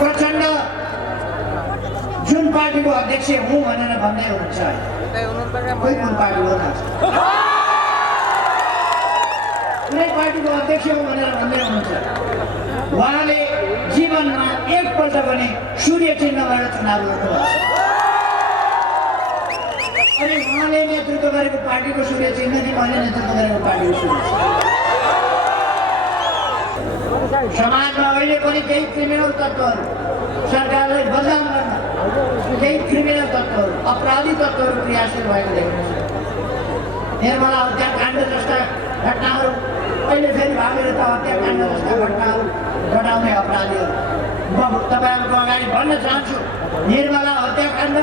प्रचण्ड जुन पार्टीको अध्यक्ष हुँ भनेर भन्दै हुनुहुन्छ कोही कुन पार्टी हो कुनै पार्टीको अध्यक्ष हुँ भनेर भन्दै हुनुहुन्छ उहाँले जीवनमा एकपल्ट पनि सूर्य चिन्हबाट चुनाव लड्नुभएको छ अनि उहाँले नेतृत्व गरेको पार्टीको सूर्य चिन्ह कि मैले नेतृत्व गरेको पार्टीको सूर्य समाजमा अहिले पनि केही क्रिमिनल तत्त्वहरू सरकारलाई बदनाम गर्न केही क्रिमिनल तत्त्वहरू अपराधी तत्त्वहरू क्रियाशील भएको देखिन्छ निर्मला हत्याकाण्ड जस्ता घटनाहरू अहिले फेरि भागीरथ हत्याकाण्ड जस्ता घटनाहरू घटाउने अपराधीहरू म तपाईँहरूको अगाडि भन्न चाहन्छु निर्मला हत्याकाण्ड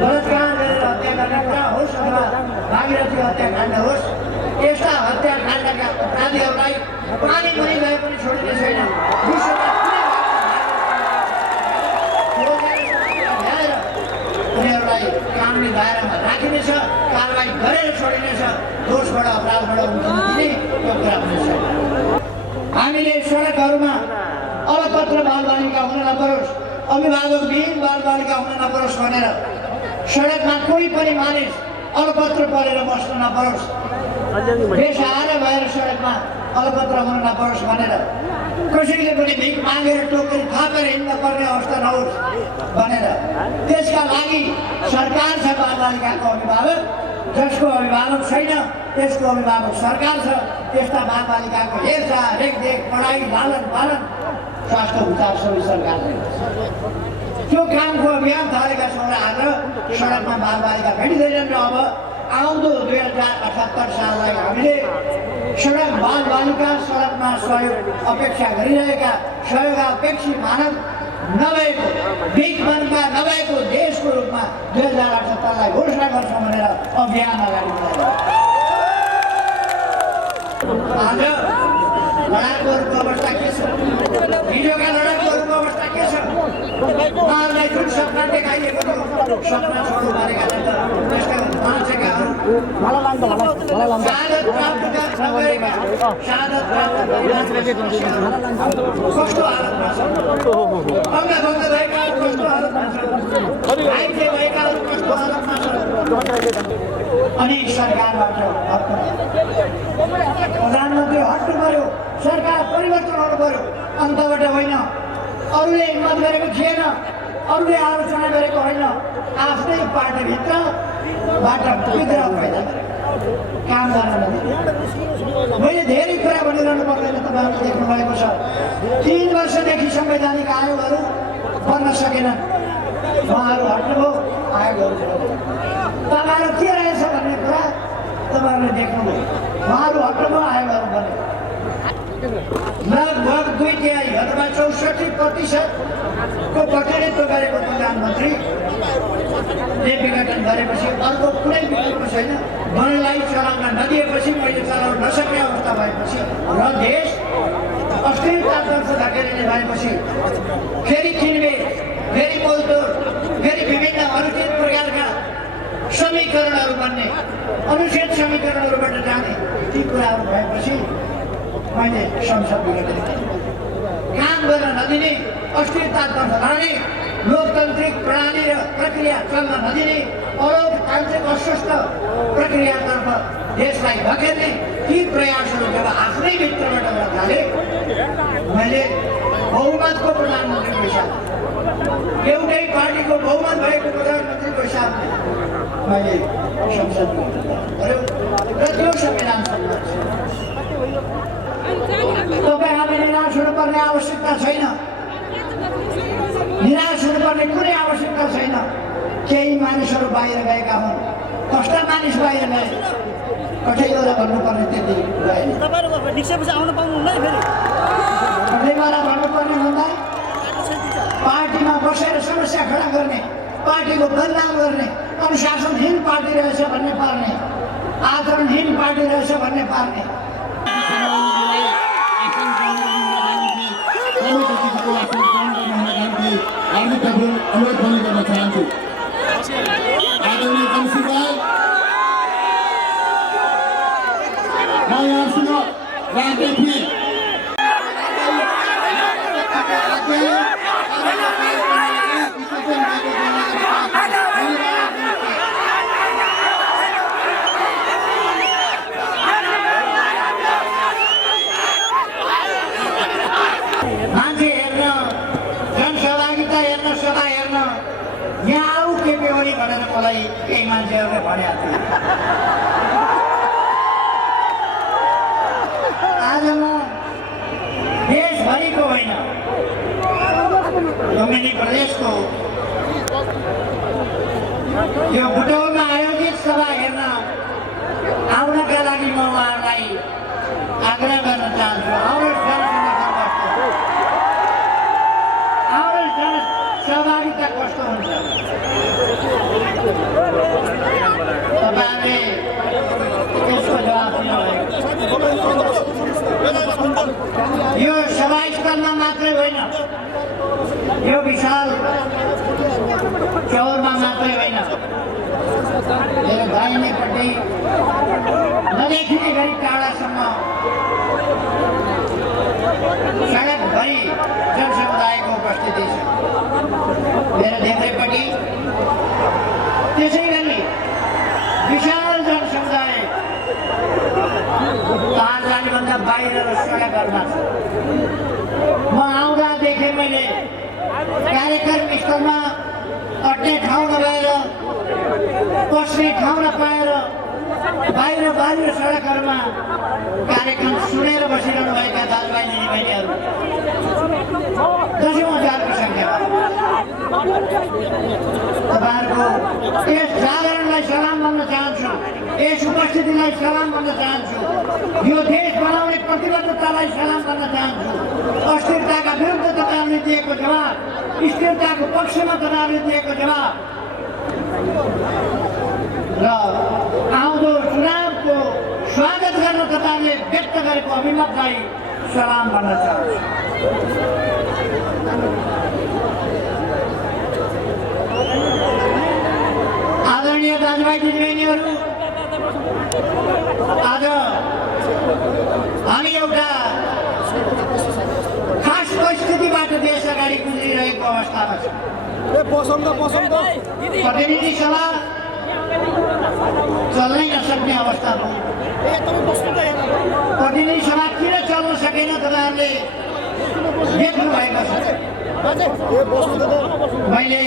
बलात्कार गरेर हत्या गर्ने कुरा होस् अथवा भागीरथी हत्याकाण्ड होस् यस्ता हत्याकाण्डका अपराधीहरूलाई पानी पनि गए पनि छोडिने छैन उनीहरूलाई कानुनी दायरामा राखिनेछ कारवाही गरेर छोडिनेछ दोषबाट अपराधबाट उठ्न दिने यो कुरा पनि छैन हामीले सडकहरूमा अलपत्र बालबालिका हुन नपरोस् अभिभावकविहीन बालबालिका हुन नपरोस् भनेर सडकमा कोही पनि मानिस अलपत्र परेर बस्न नपरोस् बेसहारा भएर सडकमा अलपत्र हुन नपरोस् भनेर कसैले पनि भिख मागेर टोकरी थापेर हिँड्न पर्ने अवस्था नहोस् भनेर त्यसका लागि सरकार छ बालबालिकाको अभिभावक जसको अभिभावक छैन त्यसको अभिभावक सरकार छ त्यस्ता बालबालिकाको हेरचाह रेखदेख पढाइ लालन पालन स्वास्थ्य उपचार सबै सरकारले त्यो कामको अभियान थालेका छौँ र आज सडकमा बालबालिका भेटिँदैनन् र अब आउँदो 2078 साललाई हामीले सडक बालबालिका सडकमा सहयोग अपेक्षा गरिरहेका सहयोगापेक्षी मानव नभएको भिखमनका नभएको देशको रूपमा 2078लाई घोषणा गर्छौँ भनेर अभियान अगाडि बढाएको आज लडाकुहरूको अवस्था के छ हिजोका लडाकुहरूको अवस्था के छ उहाँहरूलाई जुन सपना देखाइएको थियो सपना छोड्नु भनेका त्यसका बाँचेकाहरू शहादत प्राप्त नगरेका शहादत प्राप्त कस्तो हालतमा छ अङ्गभङ्ग भएकाहरू कस्तो हालतमा छ घाइते भएकाहरू कस्तो हालतमा छ अनि सरकारबाट प्रधानमन्त्री हट्नु पर्यो सरकार परिवर्तन हुनु पर्यो अन्तबाट होइन अरूले हिम्मत गरेको थिएन अरूले आलोचना गरेको होइन आफ्नै पार्टीभित्रबाट विद्रोह पैदा गरेको काम गर्न नदिने मैले धेरै कुरा भनिरहनु पर्दैन तपाईँहरूले देख्नु भएको छ 3 वर्षदेखि संवैधानिक आयोगहरू बन्न सकेनन् उहाँहरू हट्नुभयो आयोगहरू तपाईँहरू के रहेछ भन्ने कुरा तपाईँहरूले देख्नुभयो उहाँहरू हट्नुभयो आयोगहरू बने लगभग 2/3 अथवा 64% को प्रतिनिधित्व गरेको प्रधानमन्त्री विघटन गरेपछि अर्को कुनै विकल्प छैन वनलाई चलाउन नदिएपछि मैले चलाउन नसक्ने अवस्था भएपछि र देश अस्थिरतातर्फ धकेलिने भएपछि फेरि किनबेच फेरि मोलतोड फेरि विभिन्न अनुचित प्रकारका समीकरणहरू बन्ने अनुचित समीकरणहरूबाट जाने ती कुराहरू भएपछि मैले संसद विघटन काम गर्न नदिने अस्थिरतातर्फ लाने लोकतान्त्रिक प्रणाली र प्रक्रिया चल्न नदिने अलोकतान्त्रिक अस्वस्थ प्रक्रियातर्फ देशलाई धकेल्ने ती प्रयासहरू जब आफ्नै भित्रबाट गर्न थाले मैले बहुमतको प्रधानमन्त्रीको हिसाबले एउटै पार्टीको बहुमत भएको प्रधानमन्त्रीको हिसाबले मैले संसद विघटन गर्यो र त्यो संविधान सम्मान छ तपाईँ हामी निराश हुनुपर्ने आवश्यकता छैन निराश हुनुपर्ने कुनै आवश्यकता छैन केही मानिसहरू बाहिर गएका हुन् कस्ता मानिस बाहिर गए कठैवाला भन्नुपर्ने त्यति गएन कठैवाला भन्नुपर्ने भन्दा पार्टीमा बसेर समस्या खडा गर्ने पार्टीको बदनाम गर्ने अनुशासनहीन पार्टी रहेछ भन्ने पार्ने आचरणहीन पार्टी रहेछ भन्ने पार्ने अनुरोध पनि गर्न चाहन्छु आदरणीय कमसिवाल म यहाँसँग राजनीति केही मान्छेहरूले भनेका थिए। आज म देशभरिको होइन, लुम्बिनी प्रदेशको यो बुटौलमा आयोजित सभा हेर्न आउनका लागि म उहाँहरूलाई आग्रह गर्न चाहन्छु। सहभागिता कस्तो हुन्छ तपाईँहरूले त्यसको जवाब दिनुभएको। यो सभास्थलमा मात्रै होइन, यो विशाल चौरमा मात्रै होइन, मेरो दाहिनेपट्टि नदेखिने गरी टाढासम्म सडकभरि जनसमुदायको उपस्थिति छ। मेरो देब्रेपट्टि त्यसै गरी विशाल जनसमुदाय तार जानेभन्दा बाहिर र सडकहरूमा छ। म आउँदा देखेँ मैले कार्यक्रम स्थलमा अट्ने ठाउँ नभएर, बस्ने ठाउँ नपाएर बाहिर बाहिर सडकहरूमा कार्यक्रम सुनेर बसिरहनुभएका दाजुभाइ दिदीबहिनीहरू दशौँ हजारको सङ्ख्यामा तपाईँहरूको यस जागरणलाई सलाम भन्न चाहन्छु, यस उपस्थितिलाई सलाम भन्न चाहन्छु, यो देश बनाउने प्रतिबद्धतालाई सलाम भन्न चाहन्छु। अस्थिरताका विरुद्ध तपाईँहरूले दिएको जवाब, स्थिरताको पक्षमा तपाईँहरूले दिएको जवाब र आउँदो चुनावको स्वागत गर्न तपाईँले व्यक्त गरेको अभिमतलाई सलाम भन्न चाहन्छु। आदरणीय दाजुभाइ दिदीबहिनीहरू, आज हामी एउटा खास परिस्थितिबाट देश अगाडि गुज्रिरहेको अवस्थामा छ। प्रतिनिधि सभा चल्नै नसक्ने अवस्था हो। प्रतिनिधि सभा किन चल्न सकेन तपाईँहरूले देख्नु भएको छ। मैले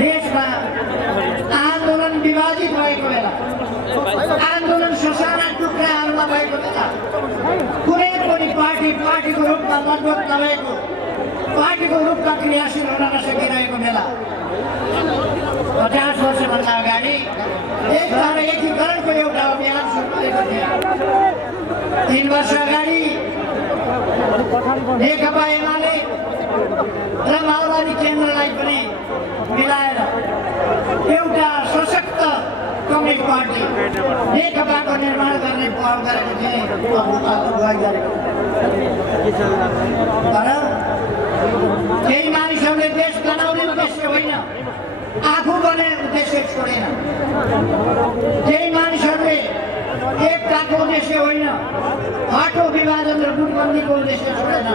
देशमा आन्दोलन विभाजित भएको बेला, आन्दोलन ससाना टुक्राहरूमा भएको बेला, कुनै पनि पार्टीको रूपमा मजबुत नभएको, पार्टीको रूपमा क्रियाशील हुन नसकिरहेको बेला 50 वर्षभन्दा अगाडि एकतारा एकीकरणको एउटा अभियान सुरु गरेको थियो। 3 वर्ष अगाडि नेकपा एमाले र माओवादी केन्द्रलाई पनि मिलाएर एउटा सशक्त कम्युनिस्ट पार्टी नेकपाको निर्माण गर्ने पहल गरेको थिए, अगुवाई गरेको। तर केही मानिसहरूले देश बनाउने उद्देश्य होइन, आफू बने उद्देश्य छोडेन। केही मानिसहरूले एकताको उद्देश्य होइन, हटो विभाजन र गुटबन्दीको उद्देश्य छोडेन।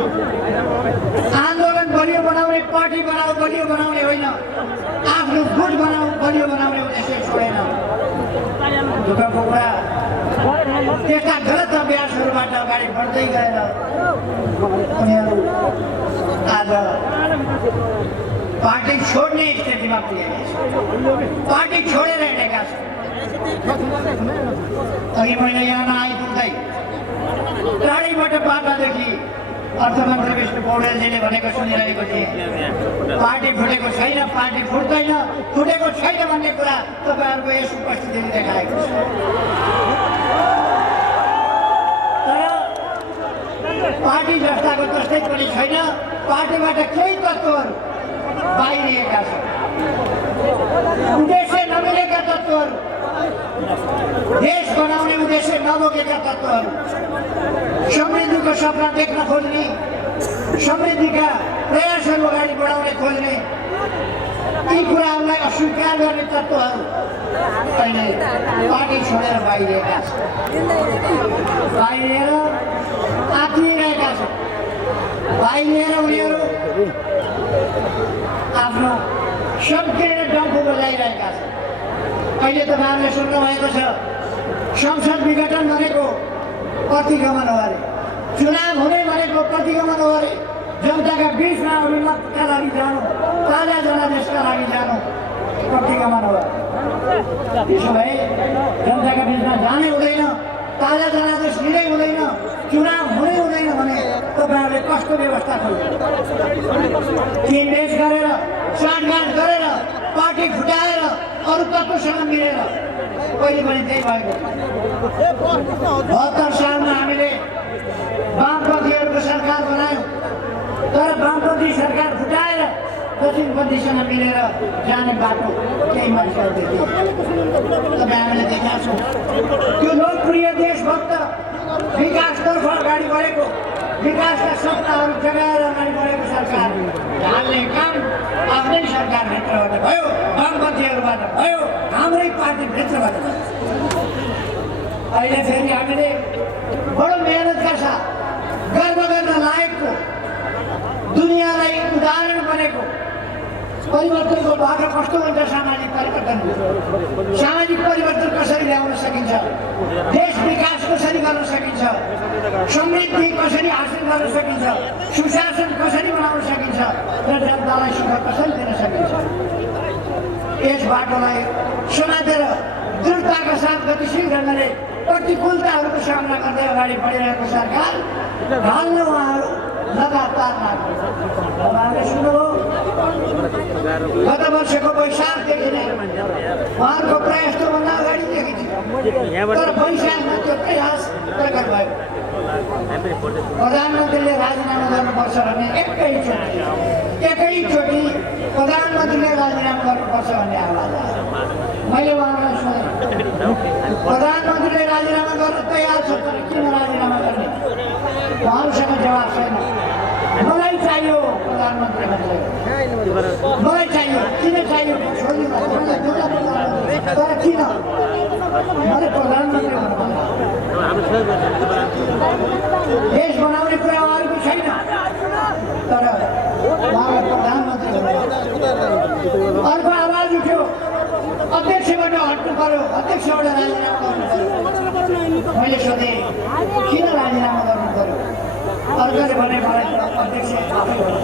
आन्दोलन बलियो बनाउने, पार्टी बलियो बनाउने होइन, आफ्नो गुट बलियो बनाउने उद्देश्य छोडेन। दुःखको कुरा, त्यस्ता गलत अभ्यासहरूबाट अगाडि बढ्दै गएर उनीहरू आज पार्टी छोड्ने स्थितिमा पुगेका छन्, पार्टी छोडेर हिँडेका छन्। अघि मैले यहाँ आइपुग्दै टाढीबाट बाटादेखि अर्थमन्त्री विष्णु पौडेलजीले भनेको सुनिरहेको थिएँ, पार्टी फुटेको छैन, पार्टी फुट्दैन, फुटेको छैन भन्ने कुरा तपाईँहरूको यस उपस्थितिले देखाएको छ। तर पार्टी जस्ताको जस्तै पनि छैन, पार्टीबाट केही तत्त्वहरू बाहिरिएका छन्, उद्देश्य नमिलेका तत्त्वहरू, देश बनाउने उद्देश्य नबोकेका तत्त्वहरू, समृद्धिको सपना देख्न खोज्ने, समृद्धिका प्रयासहरू अगाडि बढाउने खोज्ने, यी कुराहरूलाई अस्वीकार गर्ने तत्त्वहरू अहिले पार्टी छोडेर बाहिरिएका छन्, बाहिरिएर आत्मिरहेका छन्, बाहिरिएर उनीहरू आफ्नो संकीर्ण डम्फु बजाइरहेका छन्। अहिले तपाईँहरूले सुन्नुभएको छ, संसद विघटन भनेको प्रतिगमन हो अरे, चुनाव हुने भनेको प्रतिगमन हो अरे, जनताका बिचमा अभिमतका लागि जानु, ताजा जनादेशका लागि जानु कति कमानु हो। त्यसो भए जनताका बिचमा जानै हुँदैन, ताजा जनादेश लिँदै हुँदैन, चुनाव हुँदै हुँदैन भने तपाईँहरूले कस्तो व्यवस्था खोल्नु? किनबेच गरेर, साँठगाँठ गरेर, पार्टी फुटाएर, अरू तत्त्वसँग मिलेर कहिले पनि त्यही भएको। 72 सालमा हामीले वामपन्थीहरूको सरकार बनायौँ, तर वामपन्थी सरकार फुटाएर दक्षिणपन्थीसँग मिलेर जाने बाटो केही मान्छेहरू देखियो। तपाईँ हामीले देखेका छौँ त्यो लोकप्रिय देशभक्त विकासतर्फ अगाडि बढेको, विकासका सपनाहरू जगाएर अगाडि बढेको सरकार ढाल्ने काम आफ्नै सरकारभित्रबाट भयो, वामपन्थीहरूबाट भयो, हाम्रै पार्टीभित्रबाट भयो। अहिले फेरि हामीले बडो मेहनतका साथ गर्व गर्न लायकको, दुनियाँलाई उदाहरण बनेको परिवर्तनको बाटो कस्तो हुन्छ? सामाजिक परिवर्तन। सामाजिक परिवर्तन कसरी ल्याउन सकिन्छ? देश विकास कसरी गर्न सकिन्छ? समृद्धि कसरी हासिल गर्न सकिन्छ? सुशासन कसरी बनाउन सकिन्छ? र जनतालाई सुख कसरी दिन सकिन्छ? यस बाटोलाई समातेर दृढताका साथ गतिशील ढङ्गले प्रतिकूलताहरूको सामना गर्दै अगाडि बढिरहेको सरकार ढाल्न उहाँहरू लगातार उहाँहरूले सुन्नुभयो। गत वर्षको वैशाखदेखि नै उहाँहरूको प्रयास त्योभन्दा अगाडिदेखि थियो, तर वैशाखमा त्यो प्रयास प्रकट भयो। प्रधानमन्त्रीले राजीनामा गर्नुपर्छ भन्ने एकैचोटि प्रधानमन्त्रीले राजीनामा गर्नुपर्छ भन्ने आवाज आयो। मैले उहाँलाई सोधेँ, प्रधानमन्त्रीले राजीनामा गर्न तयार छ, तर किन राजीनामा गर्ने? उहाँहरूसँग जवाब छैन। मलाई चाहियो प्रधानमन्त्री, मलाई चाहियो। किन चाहियो? छोडिदिनु, तर किन? मलाई प्रधानमन्त्री देश बनाउने कुरा उहाँहरूको छैन, तर उहाँलाई प्रधानमन्त्री। अर्को आवाज उठ्यो, अध्यक्षबाट हट्नु पर्यो, अध्यक्षबाट राजीनामा गर्नु पर्यो। मैले सोधेँ, किन राजीनामा गर्नु पर्यो? अर्कोले भने मलाई अध्यक्ष आफै गर्नु।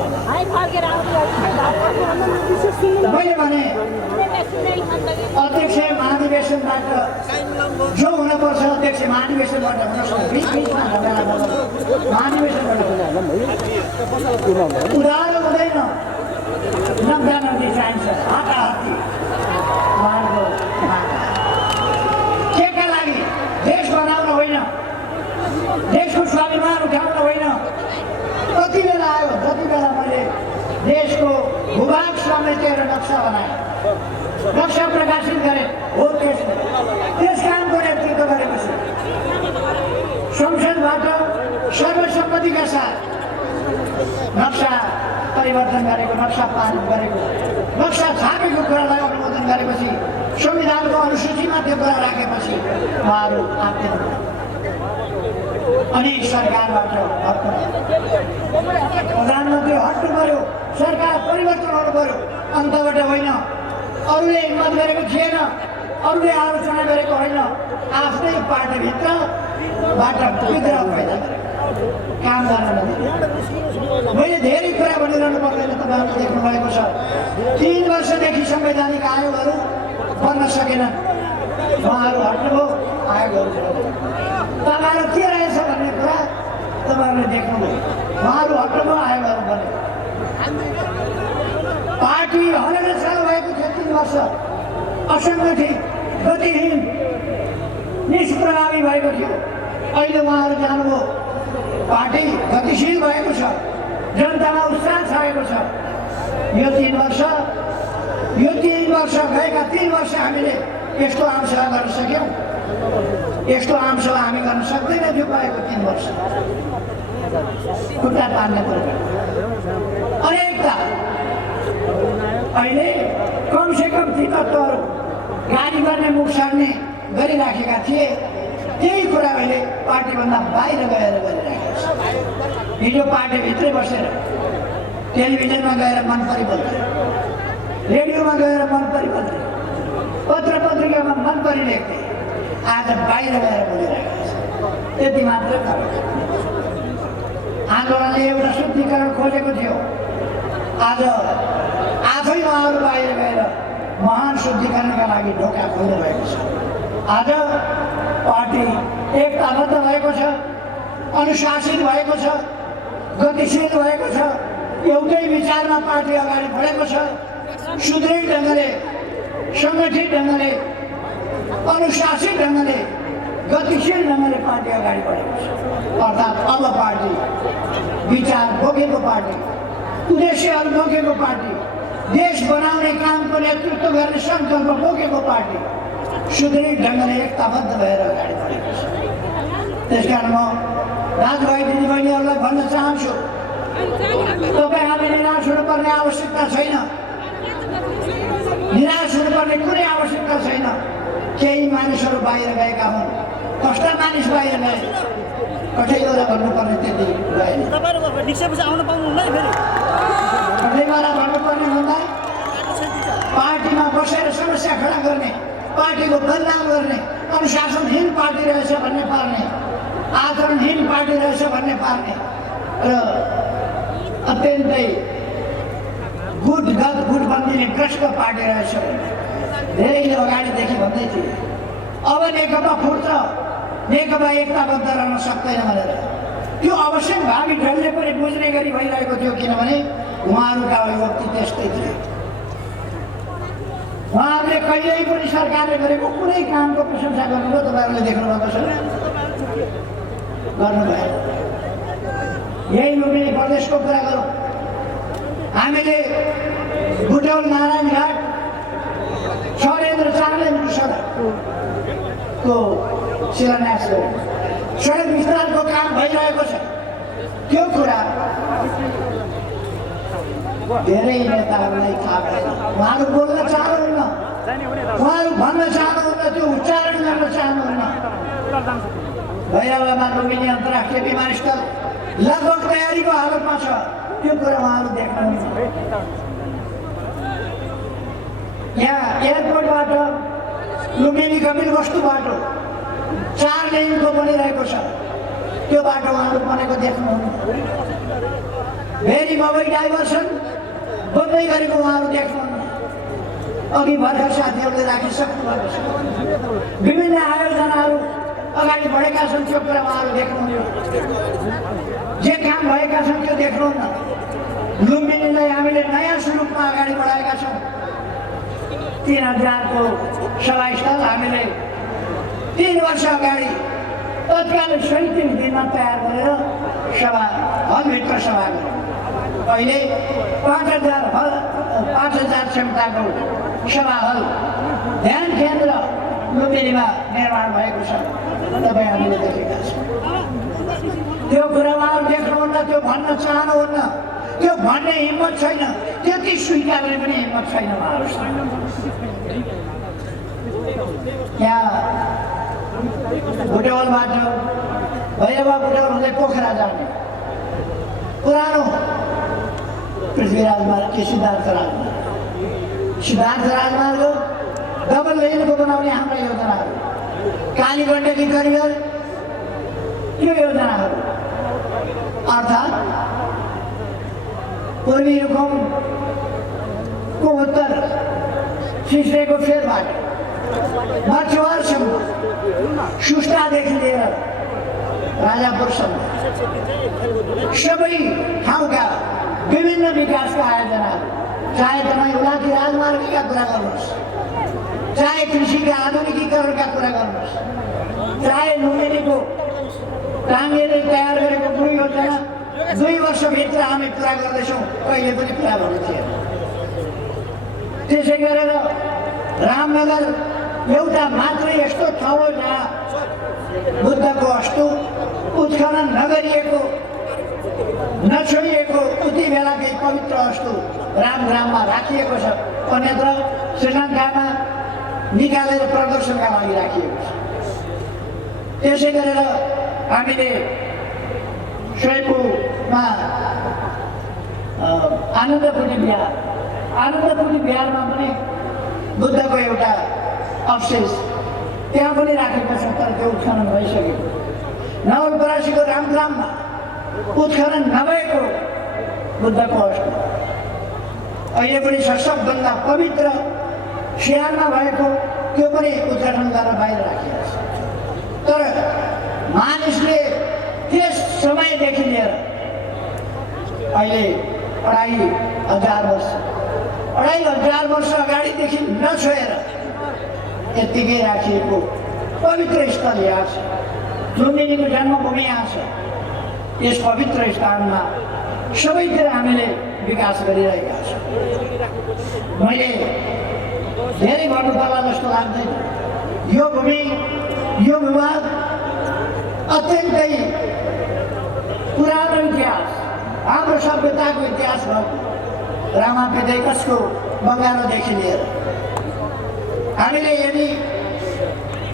मैले भने अध्यक्ष महाधिवेशनबाट जो हुनपर्छ, अध्यक्ष महाधिवेशनबाट हुन सक्छ। बिचमा महाधिवेशनबाट उधारो हुँदैन, नब्दा नब्दी चाहिन्छ, हाताहाती। केका लागि? देश बनाउन होइन, देशको स्वाभिमान उठाउन होइन। कति बेला आयो? जति बेला मैले देशको भूभाग समेटेर नक्सा बनाएँ, नक्सा प्रकाशित गरेँ, हो त्यस कामको नेतृत्व गरेपछि संसदबाट सर्वसम्मतिका साथ नक्सा परिवर्तन गरेको, नक्सा पारित गरेको, नक्सा छापेको कुरालाई अनुमोदन गरेपछि, संविधानको अनुसूचीमा त्यो कुरा राखेपछि उहाँहरू आत्म अनि सरकारबाट हट्नु, प्रधानमन्त्री हट्नु पर्यो, सरकार परिवर्तन हुनु पर्यो। अन्तबाट होइन, अरूले हिम्मत गरेको थिएन, अरूले आलोचना गरेको होइन, आफ्नै पार्टीभित्रबाट विद्रोह पैदा गरेको काम गर्न नदिने। मैले धेरै कुरा भनिरहनु पर्दैन, तपाईँहरूले देख्नुभएको छ। 3 वर्षदेखि संवैधानिक आयोगहरू बन्न सकेनन्, उहाँहरू हट्नुभयो, आयोगहरू तपाईँहरू के रहेछ भन्ने कुरा तपाईँहरूले देख्नुभयो। उहाँहरू हट्नुभयो, आयोगहरू बन्यो। पार्टी हरेर चालु भएको थियो 3 वर्ष, असङ्गठित, गतिहीन, निष्प्रभावी भएको थियो। अहिले उहाँहरू जानुभयो, पार्टी गतिशील भएको छ, जनतामा उत्साह छाएको छ। यो 3 वर्ष गएका 3 वर्ष हामीले यस्तो आमसभा गर्न सक्यौँ, यस्तो आमसभा हामी गर्न सक्दैनौँ थियो गएको 3 वर्ष। खुट्टा पार्ने पर्यो अनेकता। अहिले कमसेकम ती तत्त्वहरू गाली गर्ने, मुख सार्ने गरिराखेका थिए, त्यही कुरा अहिले पार्टीभन्दा बाहिर गएर गरिरहेको छ। हिजो पार्टीभित्रै बसेर टेलिभिजनमा गएर मन परी बोल्थे, रेडियोमा गएर मन परी बोल्थे, पत्र पत्रिकामा मन परी लेख्थे, आज बाहिर गएर बोलिरहेको छ। त्यति मात्र आन्दोलनले एउटा शुद्धिकरण खोजेको थियो। आज आफै उहाँहरू बाहिर गएर महान शुद्धिकरणका लागि ढोका खोल्नु भएको छ। आज पार्टी एकताबद्ध भएको छ, अनुशासित भएको छ, गतिशील भएको छ, एउटै विचारमा पार्टी अगाडि बढेको छ। सुदृढ ढङ्गले, सङ्गठित ढङ्गले, अनुशासित ढङ्गले, गतिशील ढङ्गले पार्टी अगाडि बढेको छ। अर्थात् अब पार्टी विचार बोकेको पार्टी, उद्देश्यहरू बोकेको पार्टी, देश बनाउने कामको नेतृत्व गर्ने सङ्कल्प बोकेको पार्टी सुदृढ ढङ्गले एकताबद्ध भएर अगाडि बढेको छ। त्यसकारण म दाजुभाइ दिदीबहिनीहरूलाई भन्न चाहन्छु, तपाईँ हामी निराश हुनुपर्ने आवश्यकता छैन। निराश हुनुपर्ने कुनै आवश्यकता छैन। केही मानिसहरू बाहिर गएका हुन्, कस्ता मानिस बाहिर गए कठैवाला भन्नुपर्ने त्यति गएन। कठैवाला भन्नुपर्ने भन्दा पार्टीमा बसेर समस्या खडा गर्ने, पार्टीको बदनाम गर्ने, अनुशासनहीन पार्टी रहेछ भन्ने पार्ने, आचरणहीन पार्टी रहेछ भन्ने पार्ने र अत्यन्तै गुटबन्दीले ग्रस्त पार्टी रहेछ भन्ने धेरैले अगाडिदेखि भन्दै थिए। अब नेकपा फुट्छ, नेकपा एकताबद्ध रहन सक्दैन भनेर त्यो अवश्य भावी ढलले पनि बुझ्ने गरी भइरहेको थियो। किनभने उहाँहरूका अभिव्यक्ति त्यस्तै थिए। उहाँहरूले कहिल्यै पनि सरकारले गरेको कुनै कामको प्रशंसा गर्नुभयो, तपाईँहरूले देख्नुभएको छ, गर्नु भएन। यही लुम्बिनी प्रदेशको कुरा गरौँ। हामीले बुटौल नारायणघाट षड्यन्त्र चार्लेन्द्र सडकको शिलान्यास गर्यौँ। सडक विस्तारको काम भइरहेको छ। त्यो कुरा धेरै नेताहरूलाई थाहा भएन। उहाँहरू बोल्न चाहनुहुन्न, उहाँहरू भन्न चाहनुहुन्न, त्यो उच्चारण गर्न चाहनुहुन्न। भैरवामा लुम्बिनी अन्तर्राष्ट्रिय विमानस्थल लगभग तयारीको हालतमा छ। त्यो कुरा उहाँहरू देख्नुहुन्छ। यहाँ एयरपोर्टबाट लुम्बिनी कपिल वस्तु बाटो 4 लेनको बनिरहेको छ। त्यो बाटो उहाँहरू बनेको देख्नुहुन्न। भेरी मबै डाइभर्सन बन्दै गरेको उहाँहरू देख्नुहुन्न। अघि भर्खर साथीहरूले राखिसक्नु भएको छ। विभिन्न आयोजनाहरू अगाडि बढेका छन्, त्यो कुरा उहाँहरू देख्नुहुन्न। जे काम भएका छन् त्यो देख्नुहुन्न। लुम्बिनीलाई हामीले नयाँ स्वरूपमा अगाडि बढाएका छौँ। 3000 को सभास्थल हामीले 3 वर्ष अगाडि तत्कालीन 37 दिनमा तयार गरेर सभा हलभित्र सभा गऱ्यौँ। अहिले 5000 क्षमताको सभा हल ध्यान केन्द्र लुम्बिनीमा निर्माण भएको छ। तपाईँ हामीले देखेका छौँ। त्यो कुरा उहाँहरू देख्नुहुन्न, त्यो भन्न चाहनुहुन्न, त्यो भन्ने हिम्मत छैन, त्यति स्वीकार्ने पनि हिम्मत छैन उहाँहरूसँग। यहाँ बुटवलबाट भैरवा बुटवल हुँदै पोखरा जाने पुरानो पृथ्वीराज मार्ग के सिद्धार्थ राजमार्ग डबल लेनको बनाउने हाम्रा योजनाहरू, काली गण्डकी करियर, त्यो योजनाहरू अर्थात् पूर्वी रुकुमको उत्तर सिस्रेको फेरबाट मछुवारसम्म, सुस्टादेखि लिएर राजापुरसम्म सबै ठाउँका विभिन्न विकासका आयोजनाहरू, चाहे तपाईँ उलाकी राजमार्गका कुरा गर्नुहोस्, चाहे कृषिका आधुनिकीकरणका कुरा गर्नुहोस्, चाहे लुम्बिनीको टाङ्गेले तयार गरेको कुनै योजना 2 वर्षभित्र हामी पुरा गर्दैछौँ, कहिले पनि पुरा भएको थिएन। त्यसै गरेर रामनगर एउटा मात्रै यस्तो ठाउँ हो जहाँ बुद्धको अस्तु उत्खनन नगरिएको, नछोडिएको उति बेलाकै पवित्र अस्तु रामग्राममा राखिएको छ। अन्यत्र श्रीलङ्कामा निकालेर प्रदर्शनका लागि राखिएको छ। त्यसै गरेर हामीले सोयपुमा आनन्दपुरी बिहारमा पनि बुद्धको एउटा अवशेष त्यहाँ पनि राखेको छ, तर त्यो उत्खनन भइसकेको। नवलपरासीको रामग्राममा उत्खनन नभएको बुद्धको अष्टमा अहिले पनि सबभन्दा पवित्र सियारमा भएको त्यो पनि उद्घाटन गरेर बाहिर राखिएको छ। तर मानिसले त्यस समयदेखि लिएर अहिले 2,500 वर्ष अगाडिदेखि नछोएर यत्तिकै राखिएको पवित्र स्थल यहाँ छ। लुम्बिनीको जन्मभूमि यहाँ छ। यस पवित्र स्थानमा सबैतिर हामीले विकास गरिरहेका छौँ। मैले धेरै भन्नु पर्ला जस्तो लाग्दैन। यो भूमि, यो भूभाग अत्यन्तै पुरानो इतिहास, हाम्रो सभ्यताको इतिहास भएको रामापेदैकसको बङ्गालोदेखि लिएर हामीले यदि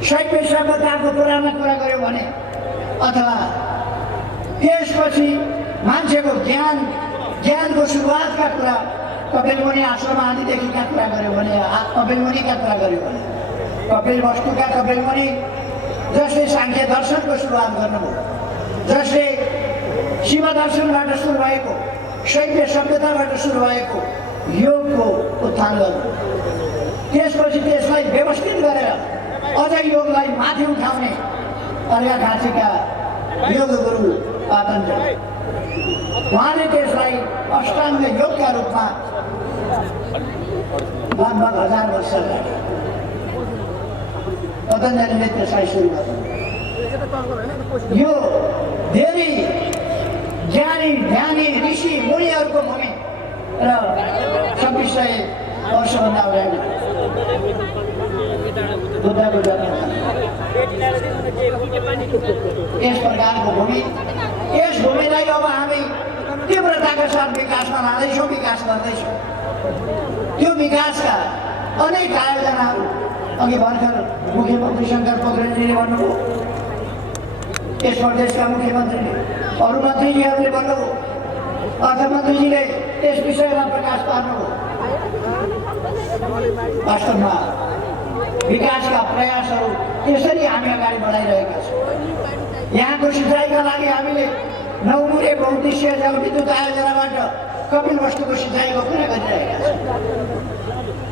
शैव सभ्यताको पुरानो कुरा गऱ्यौँ भने अथवा त्यसपछि मान्छेको ज्ञानको सुरुवातका कुरा कपिल मुनि आश्रम आदिदेखिका कुरा गऱ्यौँ भने कपिल मुनिका कुरा गऱ्यौँ भने कपिल वस्तुका कपिल मुनि जसले साङ्ख्य दर्शनको सुरुवात गर्नुभयो, जसले शिव दर्शनबाट सुरु भएको, शैव सभ्यताबाट सुरु भएको योगको उत्थान गर्नु, त्यसपछि त्यसलाई व्यवस्थित गरेर अझ योगलाई माथि उठाउने अर्घाखाँचीका योग गुरु पतञ्जलि, उहाँले त्यसलाई अष्टाङ्ग योगका रूपमा लगभग 1000 वर्ष अगाडि पतञ्जलिले त्यसलाई सुरु गर्नु। यो धेरै ज्ञानी ध्यानी ऋषि मुनिहरूको भूमि र 2600 वर्षभन्दा अगाडि बुद्धको जन्म यस प्रकारको भूमि, यस भूमिलाई अब हामी तीव्रताका साथ विकासमा लाँदैछौँ, विकास गर्दैछौँ। त्यो विकासका अनेक आयोजनाहरू अघि भर्खर मुख्यमन्त्री शङ्कर पोखरेलजीले भन्नुभयो, यस प्रदेशका मुख्यमन्त्रीले, अरू मन्त्रीजीहरूले भन्नुभयो, अर्थमन्त्रीजीले त्यस विषयमा प्रकाश पार्नुभयो। वास्तवमा विकासका प्रयासहरू त्यसरी हामी अगाडि बढाइरहेका छौँ। यहाँको सिँचाइका लागि हामीले 9 मुरे बहुउद्देश्य जलविद्युत आयोजनाबाट कपिल वस्तुको सिँचाइको कुरा गरिरहेका छौँ।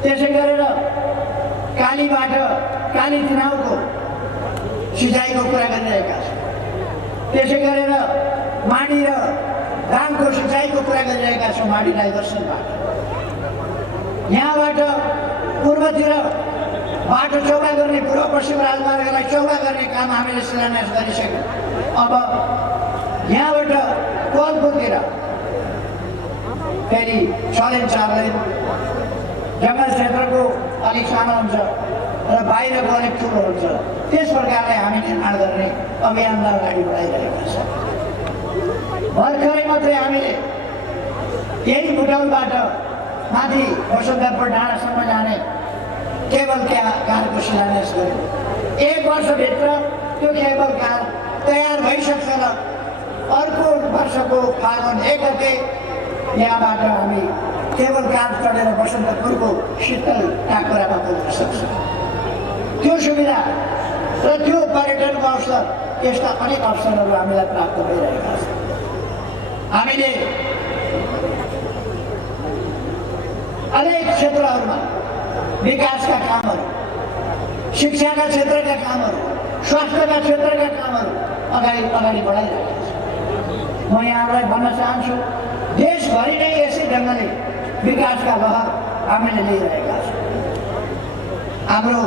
त्यसै गरेर कालीबाट काली तिनाउको सिँचाइको कुरा गरिरहेका छौँ। त्यसै गरेर माडी र धानको सिँचाइको कुरा गरिरहेका छौँ माडी डाइभर्सनबाट। यहाँबाट पूर्वतिर बाटो चौडा गर्ने, पूर्व पश्चिम राजमार्गलाई चौडा गर्ने काम हामीले शिलान्यास गरिसक्यौँ। अब यहाँबाट कोलपुरतिर फेरि 6 लेन 4 लेन जङ्गल क्षेत्रको अलिक सानो हुन्छ र बाहिरको अलिक ठुलो हुन्छ। त्यस प्रकारले हामी निर्माण गर्ने अभियानलाई अगाडि बढाइरहेका छौँ। भर्खरै मात्रै हामीले यही बुटौलबाट माथि वसन्तपुर डाँडासम्म जाने केबल कारको शिलान्यास गर्यो। 1 वर्षभित्र त्यो केबल कार तयार भइसक्छ र अर्को वर्षको फागुन 1 गते यहाँबाट हामी केबल कार चढेर वसन्तपुरको शीतल टाकुरामा पुग्न सक्छौँ। त्यो सुविधा र त्यो पर्यटनको अवसर, यस्ता अनेक अवसरहरू हामीलाई प्राप्त भइरहेका छन्। हामीले अनेक क्षेत्रहरूमा विकासका कामहरू, शिक्षाका क्षेत्रका कामहरू, स्वास्थ्यका क्षेत्रका कामहरू अगाडि बढाइरहेका छौँ। म यहाँलाई भन्न चाहन्छु, देशभरि नै यसै ढङ्गले विकासका लहर हामीले लिइरहेका छौँ। हाम्रो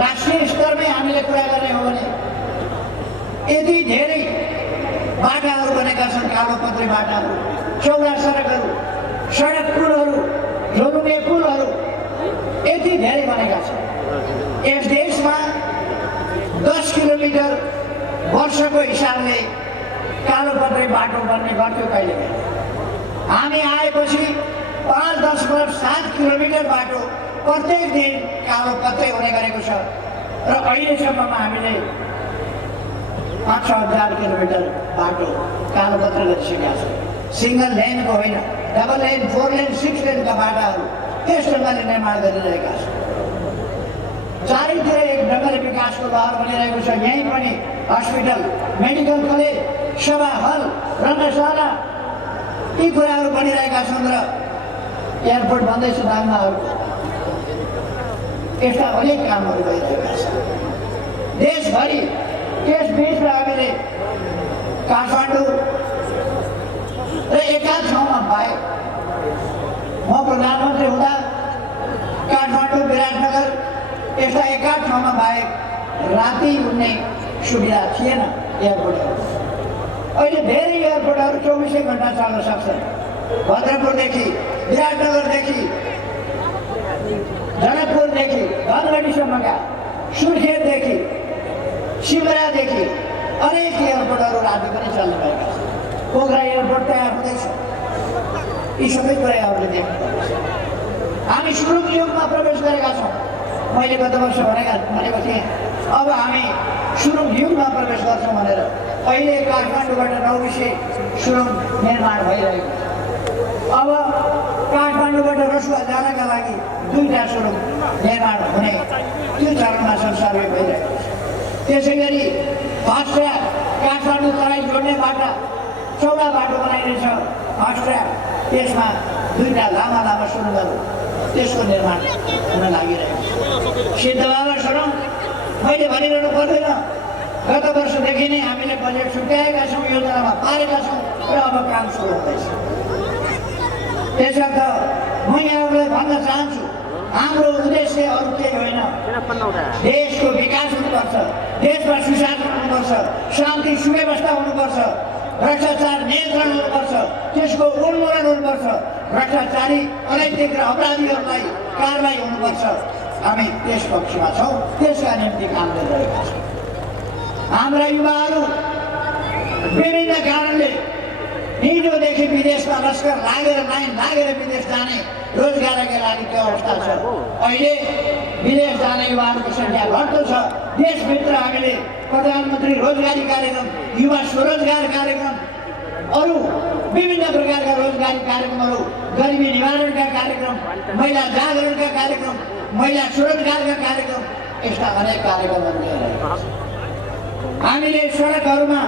राष्ट्रिय स्तरमै हामीले कुरा गर्ने हो भने यति धेरै बाटाहरू बनेका छन्, कालोपत्री बाटाहरू, चौडा सडकहरू, सडक पुलहरू, झोलुङ्गे पुलहरू यति धेरै बनेका छन्। यस देशमा 10 किलोमिटर वर्षको हिसाबले कालोपत्री बाटो बन्ने गर्थ्यो कहिले। हामी आएपछि 5, 10 वर्ष 7 किलोमिटर बाटो प्रत्येक दिन कालोपत्री हुने गरेको छ र अहिलेसम्ममा हामीले 5-6 हजार किलोमिटर बाटो कालोपत्र गरिसकेका छौँ। सिङ्गल लेनको होइन, डबल लेन, 4 लेन, 6 लेनका बाटाहरू त्यस ढङ्गले निर्माण गरिरहेका छौँ। चारैतिर एक ढङ्ग भर्खरै विकासको लहर बनिरहेको छ। यहीँ पनि हस्पिटल, मेडिकल कलेज, सभा हल, रङ्गशाला यी कुराहरू बनिरहेका छन् र एयरपोर्ट बन्दैछ दाङमाहरूको। यस्ता अनेक कामहरू भइरहेका छन् देशभरि। त्यसबिचमा हामीले काठमाडौँ र एकाध ठाउँमा बाहेक म प्रधानमन्त्री हुँदा काठमाडौँ, विराटनगर यस्ता एकाध ठाउँमा बाहेक राति उड्ने सुविधा थिएन एयरपोर्टहरू। अहिले धेरै एयरपोर्टहरू 24 घण्टा चल्न सक्छन्। भद्रपुरदेखि, विराटनगरदेखि, जनकपुरदेखि धनगढीसम्मका, सुर्खेतदेखि, सिमरादेखि अनेक एयरपोर्टहरू राति पनि चल्ने भएका छन्। पोखरा एयरपोर्ट तयार हुँदैछ। यी सबै कुराहरूले देख्नुपर्छ। हामी सुरुङ युगमा प्रवेश गरेका छौँ। मैले गत वर्ष भनेको थिएँ अब हामी सुरुङ युगमा प्रवेश गर्छौँ भनेर। अहिले काठमाडौँबाट नौबिसे सुरुङ निर्माण भइरहेको छ। अब काठमाडौँबाट रसुवा जानका लागि 2टा सुरुङ निर्माण हुने त्यो चरणमा संसारले भइरहेको छ। त्यसै गरी फास्ट ट्र्याक काठमाडौँ तराई जोड्ने बाटा, चौडा बाटो बनाइनेछ फास्ट ट्र्याक। त्यसमा 2टा लामा लामा सुरुङहरू त्यसको निर्माण हुन लागिरहेको छ। सिद्धबाबा सुरुङ मैले भनिरहनु पर्दैन। गत वर्षदेखि नै हामीले बजेट छुट्याएका छौँ, योजनामा पारेका छौँ र अब काम सुरु हुँदैछ। त्यसर्थ म यहाँहरूलाई भन्न चाहन्छु, हाम्रो उद्देश्य अरू केही होइन। देशको विकास हुनुपर्छ, देशमा सुशासन हुनुपर्छ, शान्ति सुव्यवस्था हुनुपर्छ, भ्रष्टाचार नियन्त्रण हुनुपर्छ, त्यसको उन्मूलन हुनुपर्छ, भ्रष्टाचारी अनैतिक र अपराधीहरूलाई कारवाही हुनुपर्छ। हामी त्यस पक्षमा छौँ, त्यसका निम्ति काम गरिरहेका छौँ। हाम्रा युवाहरू विभिन्न कारणले हिजोदेखि विदेशमा लस्कर लागेर लाइन लागेर विदेश जाने रोजगारका लागि त्यो अवस्था छ। अहिले विदेश जाने युवाहरूको सङ्ख्या घट्दो छ। देशभित्र हामीले प्रधानमन्त्री रोजगारी कार्यक्रम, युवा स्वरोजगार कार्यक्रम, अरू विभिन्न प्रकारका रोजगारी कार्यक्रमहरू, गरिबी निवारणका कार्यक्रम, महिला जागरणका कार्यक्रम, महिला स्वरोजगारका कार्यक्रम, यस्ता अनेक कार्यक्रमहरू ल्याइरहेका छौँ। हामीले सडकहरूमा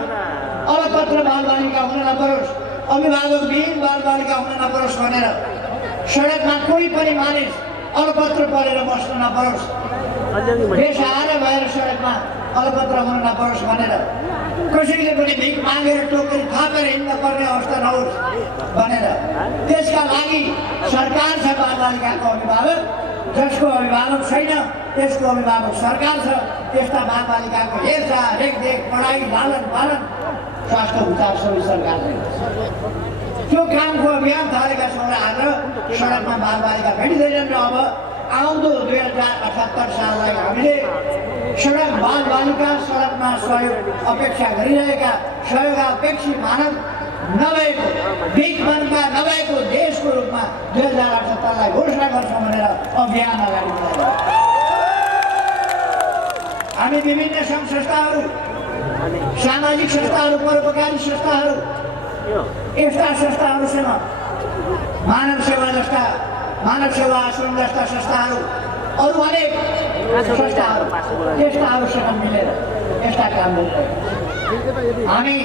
अलपत्र बालबालिका हुन नपरोस्, अभिभावकविहीन बालबालिका हुन नपरोस् भनेर सडकमा कोही पनि मानिस अलपत्र परेर बस्न नपरोस्, बेसहारा भएर सडकमा अलपत्र हुन नपरोस् भनेर कसैले पनि भिख मागेर टोकरी थापेर हिँड्न पर्ने अवस्था नहोस् भनेर त्यसका लागि सरकार छ। बालबालिकाको अभिभावक, जसको अभिभावक छैन त्यसको अभिभावक सरकार छ। त्यस्ता बालबालिकाको हेरचाह, रेखदेख, पढाइ, लालन पालन, स्वास्थ्य उपचार सबै सरकारले त्यो कामको अभियान थालेका छौँ र आज सडकमा बालबालिका भेटिँदैनन्। र अब आउँदो 2078 साललाई हामीले सडक बालबालिका सडकमा सहयोग अपेक्षा गरिरहेका, सहयोग अपेक्षी मानव नभएको, भिखमन्का नभएको देशको रूपमा 2078लाई घोषणा गर्छौँ भनेर अभियान अगाडि बढाइरहेका छौँ। हामी विभिन्न सङ्घ संस्थाहरू, सामाजिक संस्थाहरू, परोपकारी संस्थाहरू, यस्ता संस्थाहरूसँग मानव सेवा आश्रम जस्ता संस्थाहरू, अरू अनेक संस्थाहरू, त्यस्ताहरूसँग मिलेर यस्ता काम गरिरहेका छौँ। हामी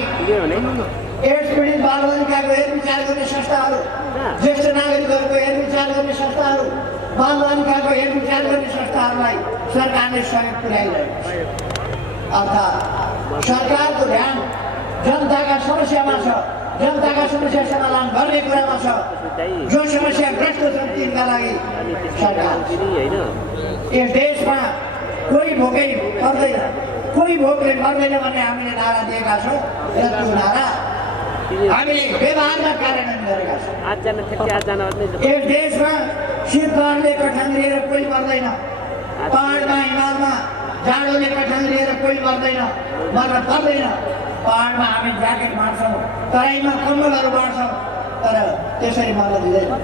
एड्स पीडित बालबालिकाको हेरविचार गर्ने संस्थाहरू, ज्येष्ठ नागरिकहरूको हेरविचार गर्ने संस्थाहरू, बालबालिकाको हेरविचार गर्ने संस्थाहरूलाई सरकारले सहयोग पुर्याइरहेको छ। अर्थात् सरकारको ध्यान जनताका समस्यामा छ, जनताका समस्या समाधान गर्ने कुरामा छ। जो समस्याग्रस्त छन् तिनका लागि सरकार। यस देशमा कोही भोकै पर्दैन, कोही भोकले मर्दैन भन्ने हामीले नारा दिएका छौँ र त्यो नारा हामीले व्यवहारमा कार्यान्वयन गरेका छौँ। यस देशमा शीतलहरले कठ्याङ लिएर कोही मर्दैन, पहाडमा हिमालमा जाडोले कठ्याङ लिएर कोही मर्दैन, मर्न पर्दैन। पहाडमा हामी ज्याकेट बाँड्छौँ, तराईमा कम्बलहरू बाँड्छौँ, तर त्यसरी मर्न दिँदैनौँ।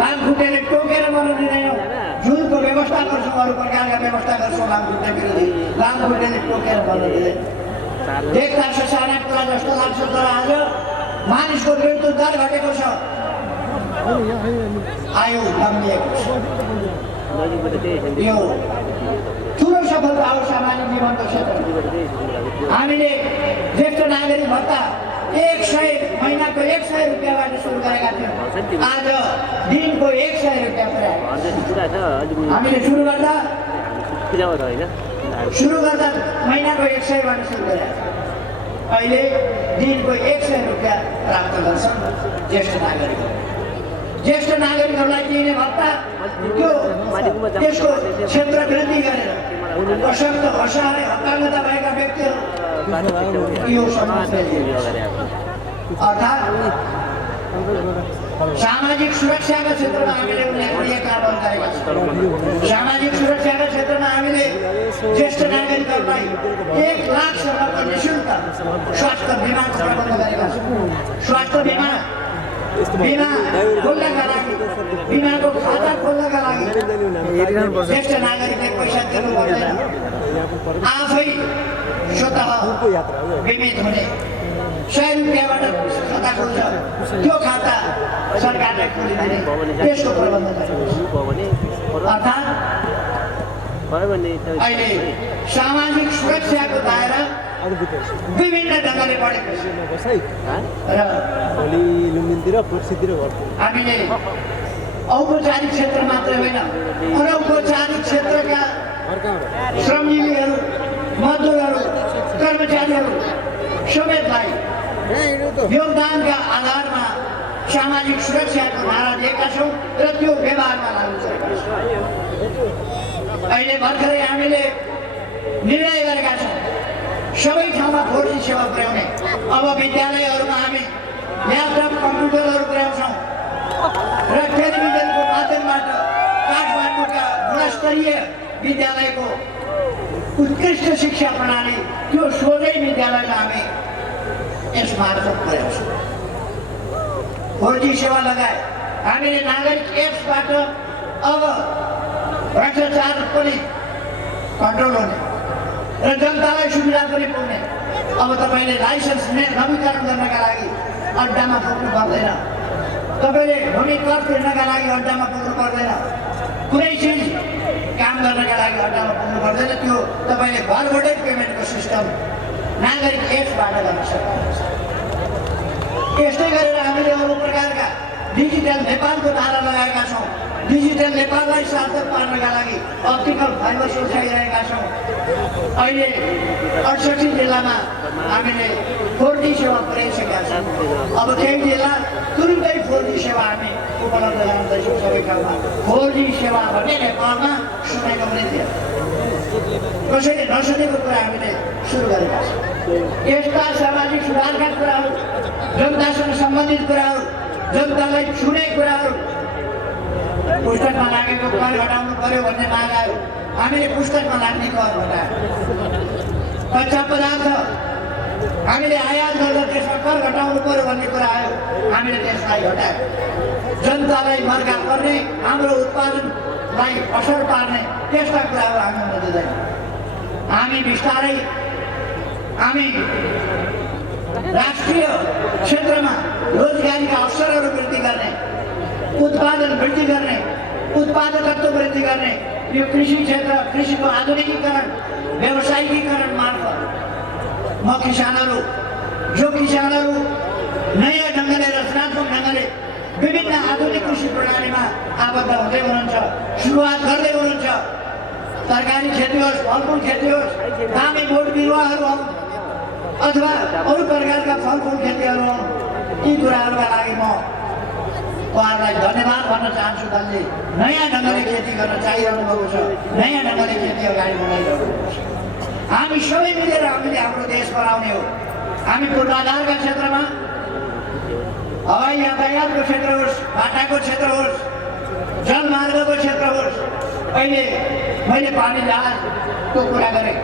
लामखुट्टेले टोकेर मर्न दिँदैनौँ। झुलको व्यवस्था गर्छौँ, अरू प्रकारका व्यवस्था गर्छौँ। लामखुट्टे विरोधी लामखुट्टेले टोकेर मर्न दिँदैनौँ। देख्दा ससाना कुरा जस्तो लाग्छ, तर आज मानिसको मृत्यु दर घटेको छ, आयु लम्बिएको छ। यो ठुलो सफलता हो सामाजिक जीवनको क्षेत्रमा। हामीले ज्येष्ठ नागरिक भत्ता 100 महिनाको 100 रुपियाँबाट सुरु गरेका थियौँ। आज दिनको 100 रुपियाँ पुर्याएको। हामीले सुरु गर्दा महिनाको 100बाट सुरु गरेका थियौँ। अहिले दिनको 100 रुपियाँ प्राप्त गर्छन् ज्येष्ठ नागरिकहरू। ज्येष्ठ नागरिकहरूलाई दिइने भत्ता त्यसको क्षेत्र वृद्धि गरेर अशक्त असहाय हताहत भएका व्यक्तिहरू यो अर्थात् सामाजिक सुरक्षाका क्षेत्रमा हामीले उल्लेखनीय कार्य गरेका छौँ। सामाजिक सुरक्षाका क्षेत्रमा हामीले ज्येष्ठ नागरिकहरूलाई 1 लाखसम्मको निःशुल्क स्वास्थ्य बिमाको प्रबन्ध गरेका छौँ। स्वास्थ्य बिमा खोल्नका लागि, बिमाको खाता खोल्नका लागि ज्येष्ठ नागरिकले पैसा तिर्नु पर्दैन। आफै स्वतः बिमित हुने 100 रुपियाँबाट खाता खोल्छ, त्यो खाता सरकारले खोलिदिने त्यसको प्रबन्ध गर्छ। अर्थात् अहिले सामाजिक सुरक्षाको दायरा विभिन्न ढङ्गले बढेको छ र हामीले औपचारिक क्षेत्र मात्रै होइन, अनौपचारिक क्षेत्रका श्रमजीवीहरू, मजदुरहरू, कर्मचारीहरू समेतलाई योगदानका आधारमा सामाजिक सुरक्षाको नारा दिएका छौँ र त्यो व्यवहारमा लागू गरेका छौँ। अहिले भर्खरै हामीले निर्णय गरेका छौँ सबै ठाउँमा 4G सेवा पुर्याउने। अब विद्यालयहरूमा हामी ल्यापटप कम्प्युटरहरू पुर्याउँछौँ र टेलिभिजनको माध्यमबाट काठमाडौँका गुणस्तरीय विद्यालयको उत्कृष्ट शिक्षा प्रणाली त्यो सोझै विद्यालयलाई हामी यस मार्फत पुर्याउँछौँ। 4G सेवा लगाए हामीले नागरिक एप्सबाट अब भ्रष्टाचार पनि कन्ट्रोल हुने र जनतालाई सुविधा पनि पुग्ने। अब तपाईँले लाइसेन्स नवीकरण गर्नका लागि अड्डामा पुग्नु पर्दैन, तपाईँले भूमि कर तिर्नका लागि अड्डामा पुग्नु पर्दैन, कुनै चिज काम गर्नका लागि अड्डामा पुग्नु पर्दैन। त्यो तपाईँले घरबाटै पेमेन्टको सिस्टम नागरिक एप्सबाट गर्न सक्नुहुन्छ। यस्तै गरेर हामीले अरू प्रकारका डिजिटल नेपालको नारा लगाएका छौँ। डिजिटल नेपाललाई सार्थक पार्नका लागि अप्टिकल फाइबर उठाइरहेका छौँ। अहिले 68 जिल्लामा हामीले 4G सेवा पुर्याइसकेका छौँ। अब केही जिल्ला तुरुन्तै 4G सेवा हामी उपलब्ध गराउँदैछौँ सबै ठाउँमा। 4G सेवा भने नेपालमा सुनेको पनि थिएन, कसैले नसुनेको कुरा हामीले सुरु गरेका छौँ। यस्ता सामाजिक सुधारका कुराहरू, जनतासँग सम्बन्धित कुराहरू, जनतालाई छुने कुराहरू, पुस्तकमा लागेको कर घटाउनु पर्यो भन्ने माग आयो, हामीले पुस्तकमा लाग्ने कर घटायौँ। कच्चा पदार्थ हामीले आयात गर्दा त्यसमा कर घटाउनु पर्यो भन्ने कुरा आयो, हामीले त्यसलाई घटायौँ। जनतालाई मर्का पर्ने, हाम्रो उत्पादनलाई असर पार्ने त्यस्ता कुराहरू हामी हुन दिँदैनौँ। हामी बिस्तारै हामी राष्ट्रिय क्षेत्रमा रोजगारीका अवसरहरू वृद्धि गर्ने, उत्पादन वृद्धि गर्ने, उत्पादकत्व वृद्धि गर्ने, यो कृषि क्षेत्र, कृषिको आधुनिकीकरण, व्यावसायिकीकरण मार्फत जो किसानहरू नयाँ ढङ्गले, रचनात्मक ढङ्गले विभिन्न आधुनिक कृषि प्रणालीमा आबद्ध हुँदै हुनुहुन्छ, सुरुवात गर्दै हुनुहुन्छ। तरकारी खेती होस्, फलफुल खेती होस्, दामी बोट बिरुवाहरू हौँ अथवा अरू प्रकारका फलफुल खेतीहरू हौँ, यी कुराहरूका लागि म उहाँहरूलाई धन्यवाद भन्न चाहन्छु। दलले नयाँ ढङ्गले खेती गर्न चाहिरहनु भएको छ, नयाँ ढङ्गले खेती अगाडि बढाइरहनु भएको छ। हामी सबै मिलेर हामीले हाम्रो देश बनाउने हो। हामी पूर्वाधारका क्षेत्रमा, हवाई यातायातको क्षेत्र होस्, बाटाको क्षेत्र होस्, जलमार्गको क्षेत्र होस्। अहिले मैले पानी जहाजको कुरा गरेँ,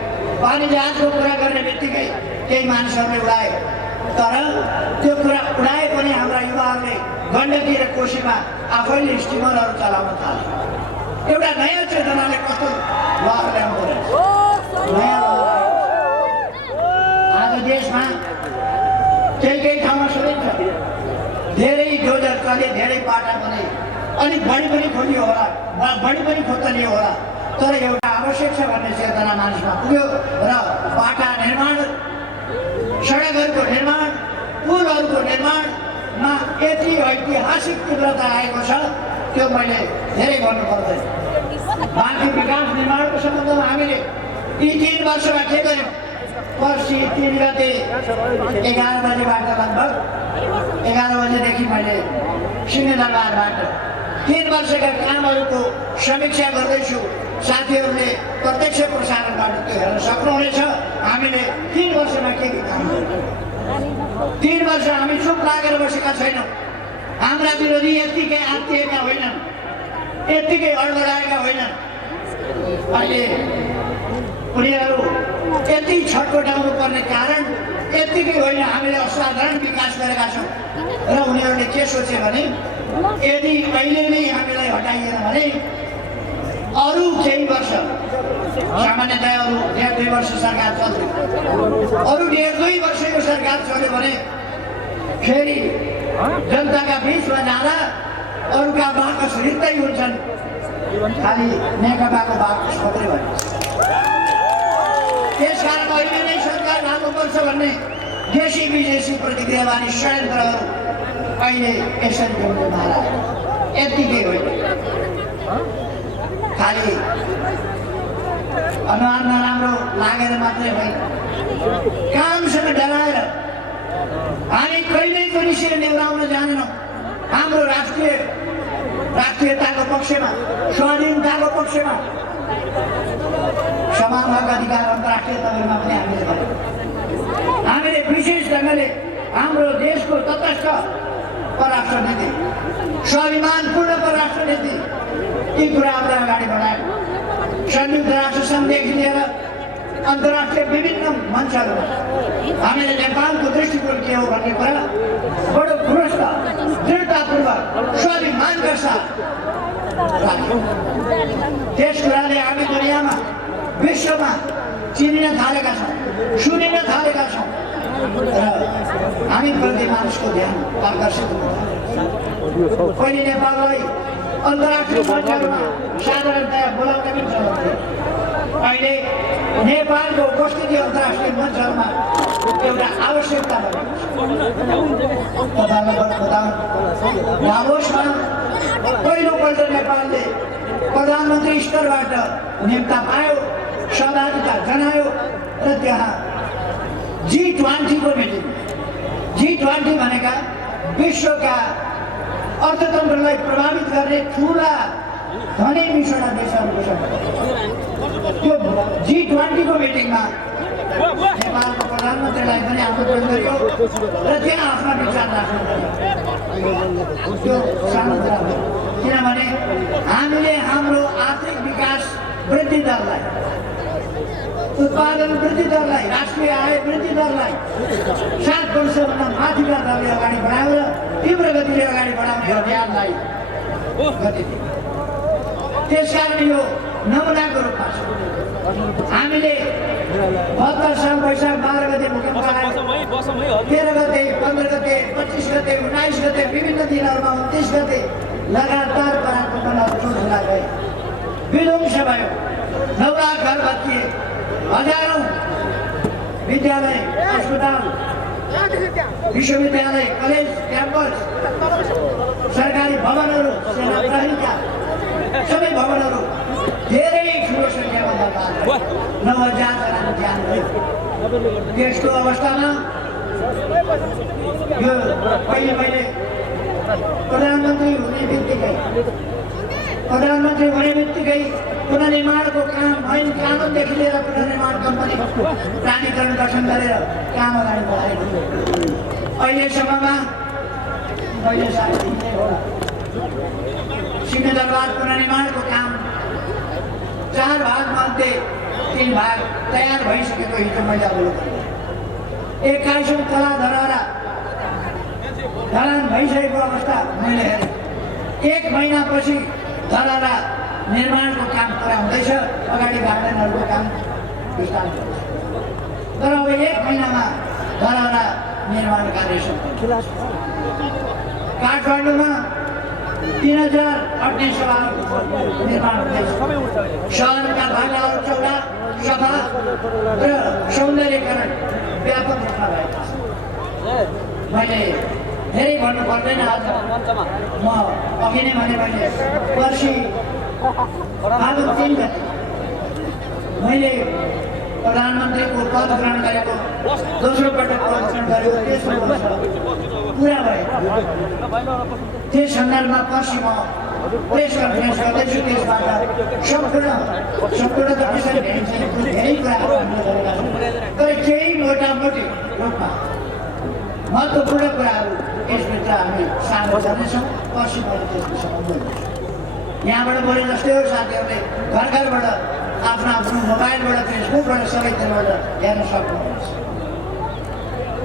पानी जहाजको कुरा गर्ने बित्तिकै केही मानिसहरूले उडाए, तर त्यो कुरा उडाए पनि हाम्रा युवाहरूले गण्डकी र कोशीमा आफैले स्टिमरहरू चलाउन थाले। एउटा नयाँ चेतनाले कस्तो लहर ल्याउँदो रहेछ, नयाँ लहर। आज देशमा केही ठाउँमा सुनिन्छ धेरै डोजर चले, धेरै बाटा बने, अलिक बढी पनि खोलियो होला, बढी पनि खोतलियो होला, तर एउटा आवश्यक छ भन्ने चेतना मानिसमा पुग्यो र बाटा निर्माण, सडकहरूको निर्माण, पुलहरूको निर्माणमा यति ऐतिहासिक तीव्रता आएको छ, त्यो मैले धेरै भन्नु पर्दैन। बाँकी विकास निर्माणको सम्बन्धमा हामीले यी 3 वर्षमा के गर्यौँ? पर्सि 3 गते 11 बजेबाट लगभग 11 बजेदेखि मैले सिंहदरबारबाट 3 वर्षका कामहरूको समीक्षा गर्दैछु। साथीहरूले प्रत्यक्ष प्रसारणबाट त्यो हेर्न सक्नुहुनेछ। हामीले 3 वर्षमा के काम गर्यौँ? 3 वर्ष हामी चुप लागेर बसेका छैनौँ। हाम्रा विरोधी यत्तिकै आत्तिएका होइनन्, यत्तिकै अडबडाएका होइनन्। अहिले उनीहरू यति छटपटाउनु पर्ने कारण यत्तिकै होइन, हामीले असाधारण विकास गरेका छौँ र उनीहरूले के सोचे भने यदि अहिले नै हामीलाई हटाइएन भने अरू केही वर्ष, सामान्यतया अरू 1.5 वर्ष सरकार चल्थ्यो, अरू 1.5 वर्ष यो सरकार चल्यो भने फेरि जनताका बिचमा जाँदा अरूका बाकस रित्तै हुन्छन्, खालि नेकपाको बाकस मात्रै भन्छ। त्यसकारण अहिले नै सरकार लाग्नुपर्छ भन्ने देशी विदेशी प्रतिक्रियावादी षड्यन्त्रहरू अहिले यसरी जोड्नमा आयो। यत्तिकै होइन, खालि अनुहार नराम्रो लागेर मात्रै होइन, कामसँग डराएर हामी कहिल्यै पनि शिर नेउराउन जानेनौँ। हाम्रो राष्ट्रियताको पक्षमा, स्वाधीनताको पक्षमा, समान हक अधिकार अन्तर्राष्ट्रिय तहमा पनि हामीले गर्यौँ। हामीले विशेष ढङ्गले हाम्रो देशको तटस्थ परराष्ट्र नीति, स्वाभिमानपूर्ण परराष्ट्र नीति, यी कुराहरूलाई अगाडि बढायौँ। संयुक्त राष्ट्र सङ्घदेखि लिएर अन्तर्राष्ट्रिय विभिन्न मञ्चहरूमा हामीले नेपालको दृष्टिकोण के हो भन्ने कुरा बडो दृढ दृढतापूर्वक स्वाभिमानका साथ राख्यौँ। त्यस कुराले हामी दुनियाँमा, विश्वमा चिनिन थालेका छौँ, सुनिन थालेका छौँ र हामी प्रति मानिसको ध्यान आकर्षित हुन थाल्यो। पहिले नेपाललाई अन्तर्राष्ट्रिय मञ्चहरूमा साधारणतया बोलाउन पनि चल्थ्यो। अहिले नेपालको उपस्थिति अन्तर्राष्ट्रिय मञ्चहरूमा एउटा आवश्यकता बनेको छ। तपाईँलाई बताउँ, दाभोसमा पहिलोपल्ट नेपालले प्रधानमन्त्री स्तरबाट नियुक्ति पायो, सहभागिता जनायो र त्यहाँ G20 को मिटिङ, G20 भनेका विश्वका अर्थतन्त्रलाई प्रभावित गर्ने ठुला धनी मिश्रणा देशहरूको सङ्गठन। त्यो G20 को मिटिङमा नेपालको प्रधानमन्त्रीलाई पनि आमन्त्रण गरियो र त्यहाँ आफ्ना विचार राख्नुपर्छ। त्यो सानो कुरा हो, किनभने हामीले हाम्रो आर्थिक विकास वृद्धि दरलाई, उत्पादन वृद्धि दरलाई, राष्ट्रिय आय वृद्धि दरलाई 7% माथिका दरले अगाडि बढाएर तीव्र गतिले अगाडि बढाउने अभियानलाई गति दियो। त्यसकारण यो नमुनाको रूपमा छ। हामीले 72 साल वैशाख 12 गते भूकम्प आयो, 13 गते, 15 गते, 25 गते, 19 गते, विभिन्न दिनहरूमा 29 गते लगातार पराको बनाएर चोटला गए, विध्वंस भयो, 9 लाख घर भत्किए, हजारौँ विद्यालय, अस्पताल, विश्वविद्यालय, कलेज, क्याम्पस, सरकारी भवनहरू, सेना प्रहरीका सबै भवनहरू धेरै ठुलो सङ्ख्यामा बर्बाद भए, 9,000 जनाको ज्यान गयो। देशको अवस्थामा यो मैले प्रधानमन्त्री हुने बित्तिकै पुनर्निर्माणको काम, ऐन कानुनदेखि लिएर पुनर्निर्माण कम्पनी प्राधिकरण गठन गरेर काम अगाडि बढाएको। अहिलेसम्ममा मैले सिंहदरबार पुनर्निर्माणको काम 4 भागमध्ये 3 भाग तयार भइसकेको हिजो मैले अवलोकन गरेँ। 21औं कला धरहरा ढलान भइसकेको अवस्था मैले हेरेँ। 1 महिनापछि धरहरा निर्माणको काम पुरा हुँदैछ, अगाडि गार्डनहरूको काम विस्तार हुँदैछ। तर अब 1 महिनामा धरहरा निर्माण कार्य सम्पन्न। काठमाडौँमा 3000 अग्नि सभाहरूको निर्माण हुँदैछ। सहरका भागाहरू चौडा सफा र सौन्दर्यकरण व्यापक रूपमा भएको छ। मैले धेरै भन्नु पर्दैन, आज म अघि नै भने मैले पर्सि फागुन 3 गते मैले प्रधानमन्त्रीको पद ग्रहण गरेको, दोस्रो पटक पद ग्रहण गरेको तेस्रो वर्ष पुरा भयो। त्यस सन्दर्भमा पर्सि म प्रेस कन्फरेन्स गर्दैछु। त्यसबाट सम्पूर्ण त त्यसरी भेटिन्छ, धेरै कुराहरू हामीले गरेका छौँ, तर केही मोटामोटी रूपमा महत्त्वपूर्ण कुराहरू यसभित्र हामी सामेल गर्नेछौँ। पर्सि मैले त्यस विषयमा बोल्नेछु। यहाँबाट बोले जस्तै हो, साथीहरूले घर घरबाट आफ्नो मोबाइलबाट, फेसबुकबाट, सबैतिरबाट हेर्न सक्नुहुन्छ।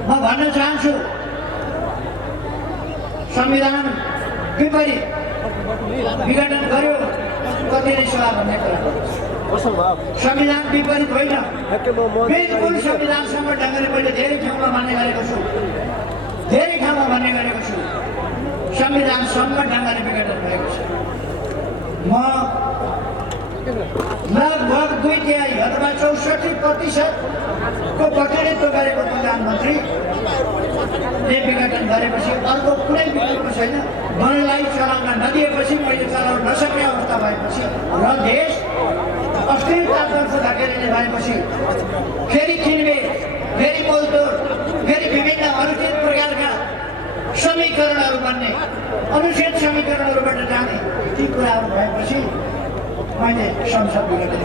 म भन्न चाहन्छु, संविधान विपरीत विघटन गर्यो कतिले सभा भन्ने कुरा। संविधान विपरीत होइन, बिल्कुल संविधानसँग ढङ्गले मैले धेरै ठाउँमा भन्ने गरेको छु, संविधानसँग ढङ्गले विघटन भएको छ। म लगभग 2/3 अथवा 64% को प्रतिनिधित्व गरेको प्रधानमन्त्रीले विघटन गरेपछि अर्को कुनै विकल्प छैन। मनलाई चलाउन नदिएपछि, मैले चलाउन नसक्ने अवस्था भएपछि र देश अस्थिरतातर्फ धकेलिने भएपछि फेरि किनबेच, फेरि मोलतोड, फेरि विभिन्न अनुचित प्रकारका समीकरणहरू बन्ने, अनुचित समीकरणहरूबाट जाने ती कुराहरू भएपछि मैले संसद विघटन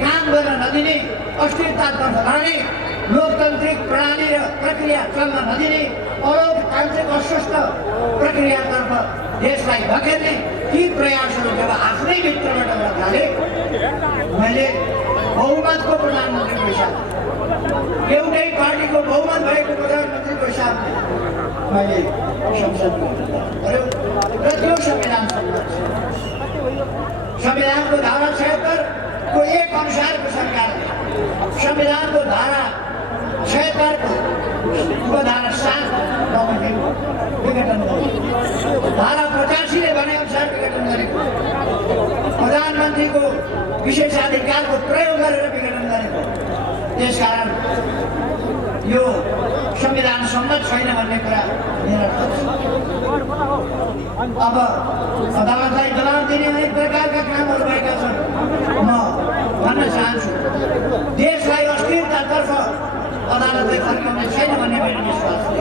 काम गर्न नदिने, अस्थिरतातर्फ लाने, लोकतान्त्रिक प्रणाली र प्रक्रिया चल्न नदिने, अलोकतान्त्रिक अस्वस्थ प्रक्रियातर्फ देशलाई धकेल्ने ती प्रयासहरू जब आफ्नै भित्रबाट थाले, मैले बहुमतको प्रधानमन्त्रीको हिसाबले, एउटै पार्टीको बहुमत भएको प्रधानमन्त्रीको हिसाबले मैले संसद विघटन गर्यो र त्यो संविधानको धारा 76 को 1 अनुसारको सरकारले संविधानको धारा 76 को धारा 7 विघटन गर्यो। धारा 85 ले भने अनुसार विघटन गरेको, प्रधानमन्त्रीको विशेषाधिकारको प्रयोग गरेर विघटन गरेको। त्यसकारण यो संविधान सम्मत छैन भन्ने कुरा निरर्थक छ। अब अदालतलाई दबाब दिने अनेक प्रकारका कामहरू भएका छन्। म भन्न चाहन्छु, देशलाई अस्थिरतातर्फ अदालतले फर्काउने छैन भन्ने मेरो विश्वास छ।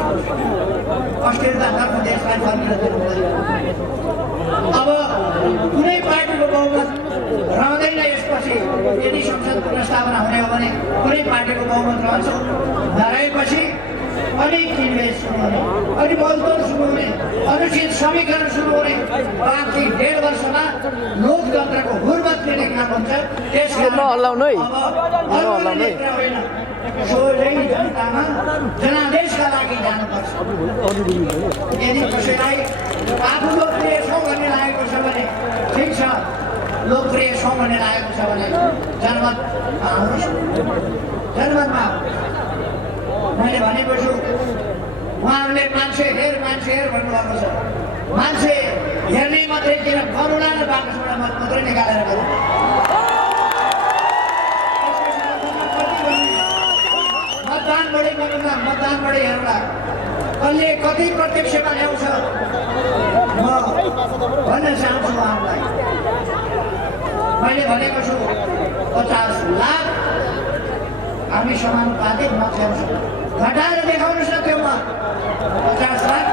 अस्थिरतातर्फ देशलाई फर्किन दिनु पर्दैन। अब कुनै पार्टीको बहुमत रहँदैन यसपछि। यदि संसदको प्रस्तावना हुने हो भने कुनै पार्टीको बहुमत रहन्छ, नरहेपछि अनि किनबेच सुरु हुने, अनि मोलतोड सुरु हुने, अनुचित समीकरण सुरु हुने, बाँकी 1.5 वर्षमा लोकतन्त्रको हुर्मत लिने काम हुन्छ। सोझै जनतामा जनादेशका लागि जानुपर्छ। यदि कसैलाई आफू लोकप्रिय छौँ भन्ने लागेको छ भने ठिक छ, लोकप्रिय छौँ भन्ने लागेको छ भने जनमतमा आउनुहोस्, जनमतमा आउनुहोस्। मैले भनेको छु, उहाँहरूले मान्छे हेर भन्नुभएको छ। मान्छे हेर्ने मात्रै किन, करुणा र बाकसबाट मत मात्रै निकालेर गर्नु। मतदानबाटै गर्नुला, मतदानबाटै हेर्नुला, कसले कति प्रत्यक्षमा ल्याउँछ। म भन्न चाहन्छु उहाँहरूलाई, मैले भनेको छु 50 लाख हामी समानुपातिक मत ल्याउँछौँ। घटाएर देखाउनुहोस् न त्यो मत 50 लाख।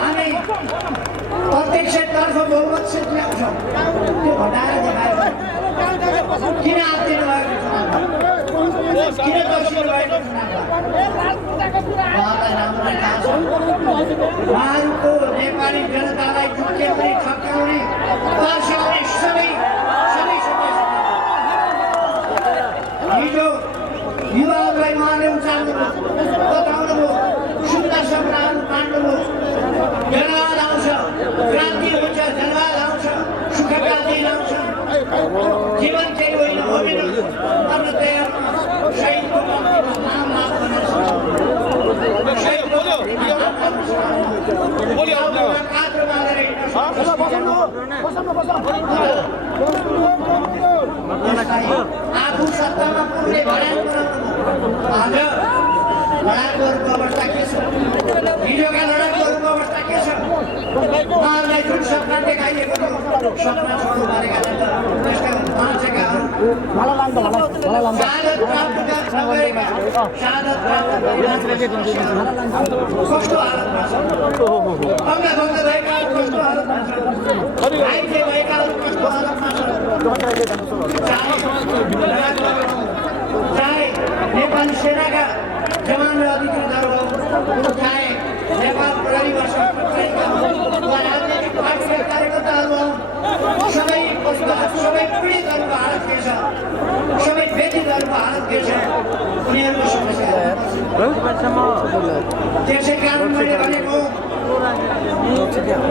हामी प्रत्यक्षतर्फ बहुमत सिट ल्याउँछौँ, त्यो घटाएर देखाएर किन आत्तिनु भएको चुनावमा, किन तर्सिनु भएको चुनावमा? उहाँलाई राम्रै थाहा छ, उहाँहरूको नेपाली जनतालाई झुक्क्याउने, ठक्क्याउने, तर्साउने सबै हिजो युवाहरूलाई उहाँले उचाल्नुभयो, बताउनुभयो, सुन्दा सपनाहरू पाण्नुभयो। जनवाद आउँछ, क्रान्ति हुन्छ, जनवाद आउँछ, सुखका दिन आउँछ। जीवन केही होइन, होमिन गर्न तयार शहीदको नाम माफ गर्न सक्छ, शहीदको उहाँहरूलाई जुन सपना देखाइएको थियो सपना छोड्नु परेका छन् त्यसका बाँचेका शहादत प्राप्त नगरेका शहादत प्राप्त कस्तो हालतमा छ अङ्गभङ्ग भएकाहरू कस्तो हालतमा छ घाइते भएकाहरू कस्तो हालतमा छ चाहे नेपाली सेनाका जवान र अधिकृतहरू चाहे नेपाल प्रहरी वा सशस्त्र वा राजनैतिक पार्टीका कार्यकर्ताहरू सबै परिवार सबै पीडितहरूको हालत के छ सबै व्यतीतहरूको हालत के छ उनीहरूको समस्या त्यसै कारण मैले भनेको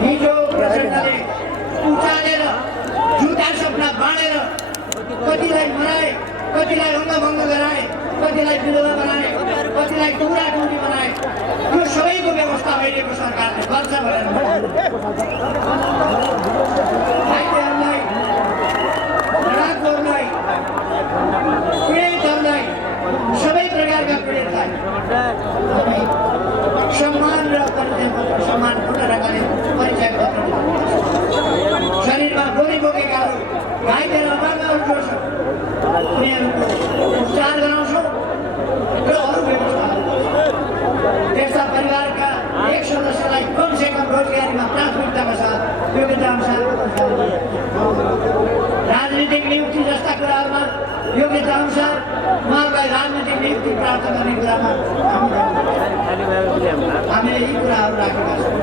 हिजो प्रचण्डले उचालेर झुटा सपना बाँडेर कतिलाई मराए कतिलाई अङ्गभङ्ग गराए कतिलाई विधवा बनाए कतिलाई टुक्रा टुक्री बनाए यो सबैको व्यवस्था अहिलेको सरकारले गर्छ भनेर घाइतेहरूलाई लडाकुहरूलाई पीडितहरूलाई सबै प्रकारका पीडितलाई सम्मान र परिचय पत्र सम्मानपूर्ण ढङ्गले परिचय पत्र शरीरमा गोली बोकेकाहरू घाइते र अभावहरू जोड्छ उनीहरूको उपचार गराउँछौँ र अरू व्यवस्थाहरू त्यस्ता परिवारका एक सदस्यलाई कमसेकम रोजगारीमा प्राथमिकताका साथ योग्यता अनुसार राजनीतिक नियुक्ति जस्ता कुराहरूमा योग्यता अनुसार उहाँहरूलाई राजनीतिक नियुक्ति प्राप्त गर्ने कुरामा हामीले यी कुराहरू राखेका छौँ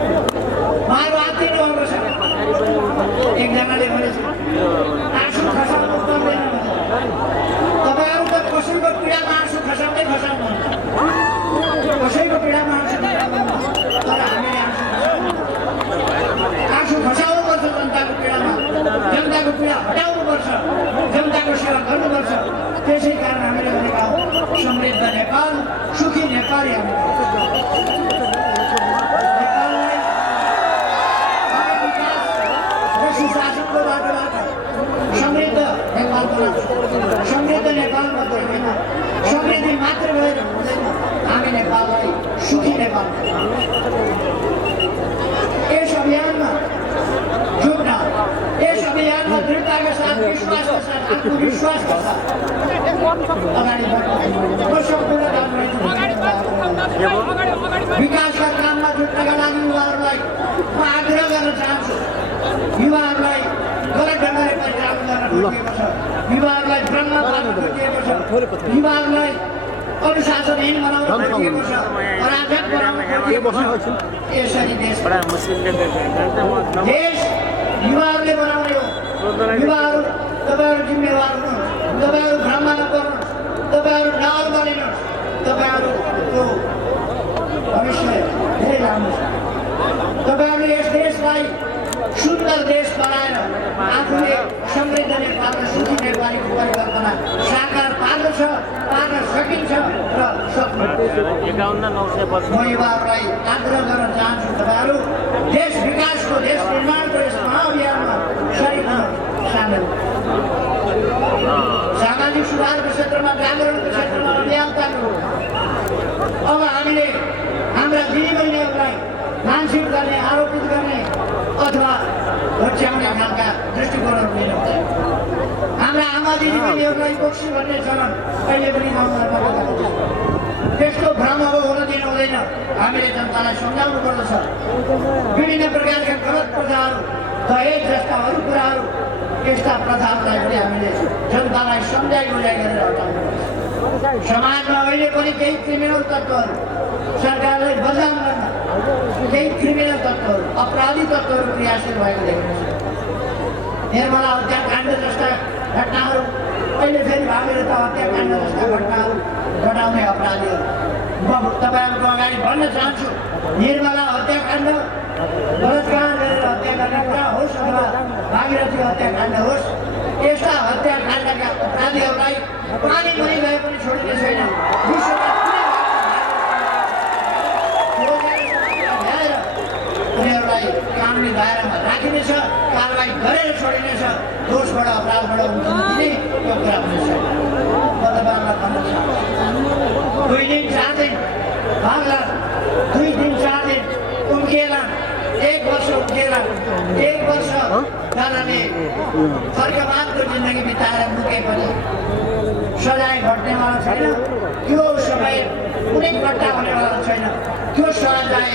उहाँहरू आत्तिनुभएको छ एकजनाले भनेछ आँसु खसाउनु पर्दैन तपाईँहरू त कसैको पीडामा आँसु खसाउँदै खसाउनुहुन्छ कसैको पीडामा आँसु खसाउनुहुन्छ तर हामीले आँसु खसाउनुपर्छ जनताको पीडामा जनताको पीडा हटाउनुपर्छ जनताको सेवा गर्नुपर्छ त्यसै कारण हामीले भनेका हौँ समृद्ध नेपाल सुखी नेपाली हामी सुशासनको बाटोबाट समृद्ध नेपाल बनाउँछौँ समृद्ध नेपाल मात्रै होइन समृद्धि मात्र भएर हुँदैन हामी नेपाललाई सुखी नेपाल यस अभियानमा जुट्न यस अभियानमा दृढताका साथ विश्वासका साथ आत्मविश्वासका साथ अगाडि बढ्न विकासका काममा जुट्नका लागि उहाँहरूलाई म आग्रह गर्न चाहन्छु युवाहरूलाई गलत ढङ्गले परिचालन गर्न रोकिएको छ युवाहरूलाई भ्रममा पार्न रोकिएको छ युवाहरूलाई अनुशासनहीन बनाउन रोकिएको छ अराजक बनाउन रोकिएको छ यसरी देश युवाहरूले बनाउने हो युवाहरू तपाईँहरू जिम्मेवार हुनुहोस् तपाईँहरू भ्रममा नपर्नुहोस् तपाईँहरू नाल बनिनुहोस् तपाईँहरूको भविष्य धेरै राम्रो छ तपाईँहरूले यस देशलाई सुन्दर देश बनाएर आफूले समृद्ध नेपाल र सुखी नेपालीको परिकल्पना साकार पार्न सकिन्छ र म युवाहरूलाई आग्रह गर्न चाहन्छु तपाईँहरू देश विकासको देश निर्माणको यस महाअभियानमा सरिक सामेल सामाजिक सुधारको क्षेत्रमा जागरणको क्षेत्रमा अभियान तान्नु अब हामीले हाम्रा दिदीबहिनीहरूलाई मानसिक गर्ने आरोपित गर्ने अथवा भट्याउने खालका दृष्टिकोणहरू लिनु हुँदैन हाम्रा आमा दिदीबहिनीहरूलाई बोक्सी भन्ने चलन कहिले पनि गाउँमा त्यस्तो भ्रम अब हुन दिनु हुँदैन हामीले जनतालाई सम्झाउनु पर्दछ विभिन्न प्रकारका गलत प्रथाहरू दहेज जस्ता अरू कुराहरू यस्ता प्रथाहरूलाई पनि हामीले जनतालाई सम्झाइ बुझाइ गरेर हटाउनु पर्छ समाजमा अहिले पनि केही क्रिमिनल तत्त्वहरू सरकारलाई बदनाम गर्न केही क्रिमिनल तत्त्वहरू अपराधी तत्त्वहरू क्रियाशील भएको देखिन्छ निर्मला हत्याकाण्ड जस्ता घटनाहरू अहिले फेरि भागेर त हत्याकाण्ड जस्ता घटनाहरू घटाउने अपराधीहरू म तपाईँहरूको अगाडि भन्न चाहन्छु निर्मला हत्याकाण्ड बलात्कार गरेर हत्या गर्ने कुरा होस् अथवा भागीरथी हत्याकाण्ड होस् यस्ता हत्याकाण्डका अपराधीहरूलाई पानी मरि गए पनि छोडिने छैन उनीहरूलाई कानुनी दायरामा राखिनेछ कारवाही गरेर छोडिनेछ दोषबाट अपराधबाट उम्कन दिने यो कुरा पनि छैन म तपाईँहरूलाई भन्न चाहन्छु 2 दिन 4 दिन भाग्ला 2 दिन 4 दिन उम्किएला 1 वर्ष हामीले फर्कबादको जिन्दगी बिताएर मुके पनि सजाय घट्नेवाला छैन। त्यो समय कुनै घटना हुनेवाला छैन। त्यो सजाय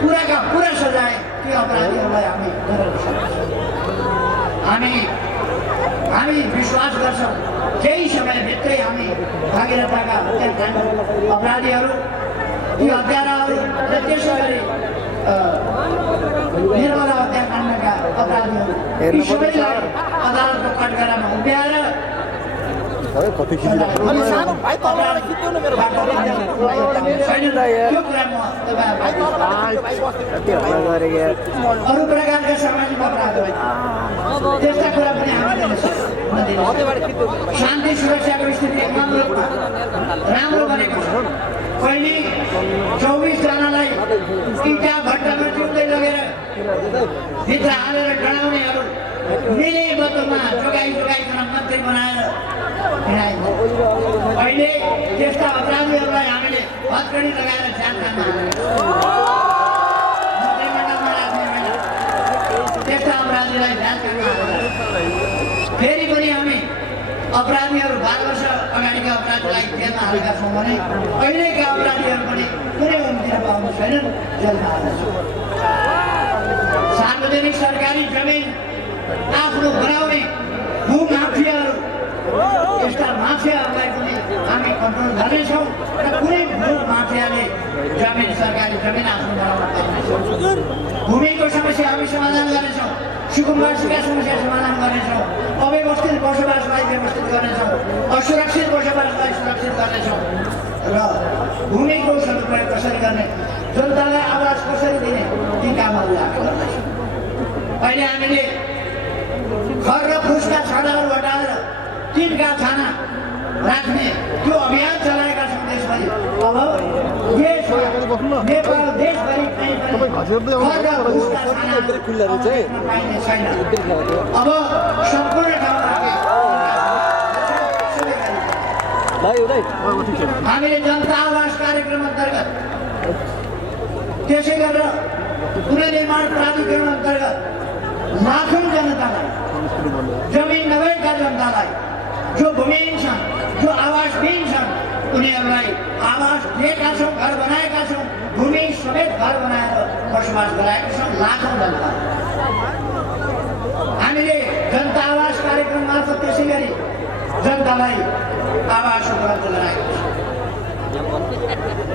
पुराका पुरा सजाय त्यो अपराधीहरूलाई हामी गर्न सक्छौँ। हामी विश्वास गर्छौँ केही समयभित्रै हामी भागीरथका हत्याकाण्ड अपराधीहरू, ती हत्याराहरू र त्यसै गरी निर्मला हत्याकाण्डका अपराधीहरू यी सबैलाई अदालतको कठघरामा उभ्याएर त्यो कुरा म अरू प्रकारका सामाजिक अपराधहरू त्यस्ता कुरा पनि हामी शान्ति सुरक्षाको स्थिति एकदम राम्रो बनेको छ। पहिले 24 जनालाई इँटा भट्टामा चुक्दै लगेर भित्र हालेर डढाउनेहरू मिलेबतोमा जोगाइकन मन्त्री बनाएर हिँडाइन्छ। अहिले त्यस्ता अपराधीहरूलाई हामीले हतकडी लगाएर जानमा मन्त्रीमण्डलमा राख्ने होइन, त्यस्ता अपराधीलाई जानमा फेरि पनि हामी अपराधीहरू 12 वर्ष अगाडिका अपराधीलाई जेलमा हालेका छौँ भने अहिलेका अपराधीहरू पनि कुनै उम्तिर पाउनु छैनन्, जेलमा हाल्छौँ। सार्वजनिक सरकारी जमिन आफ्नो बनाउने भूमाफियाहरू, यस्ता माफियाहरूलाई पनि हामी कन्ट्रोल गर्नेछौँ र कुनै भूमाफियाले जमिन सरकारी जमिन आफ्नो बनाउन पाउनेछौँ। भूमिको समस्या हामी समाधान गर्नेछौँ, सुकुम्बासीका समस्या समाधान गर्नेछौँ, अव्यवस्थित बसोबासलाई व्यवस्थित गर्नेछौँ, असुरक्षित बसोबासलाई सुरक्षित गर्नेछौँ र भूमिको सदुपयोग कसरी गर्ने, जनतालाई आवाज कसरी दिने, ती कामहरू हामी गर्दैछौँ। अहिले हामीले घर र फुसका छानाहरू हटाएर तिनका छाना राख्ने त्यो अभियान चलाएका छौँ देशभरि। अब नेपाल देशभरि पाइने छैन। अब सम्पूर्ण ठाउँमा हामीले जनता आवास कार्यक्रम अन्तर्गत, त्यसै गरेर पुनर्निर्माण प्राधिकरण अन्तर्गत लाखौँ जनतालाई, जमिन नभएका जनतालाई, जो भूमिहीन छन्, जो आवासविहीन छन्, उनीहरूलाई आवास दिएका छौँ, घर बनाएका छौँ, भूमि समेत घर बनाएर बसोबास गराएका छौँ लाखौँ जनता। हामीले जनता आवास कार्यक्रम मार्फत त्यसै गरी जनतालाई आवास उपलब्ध गराएका छौँ।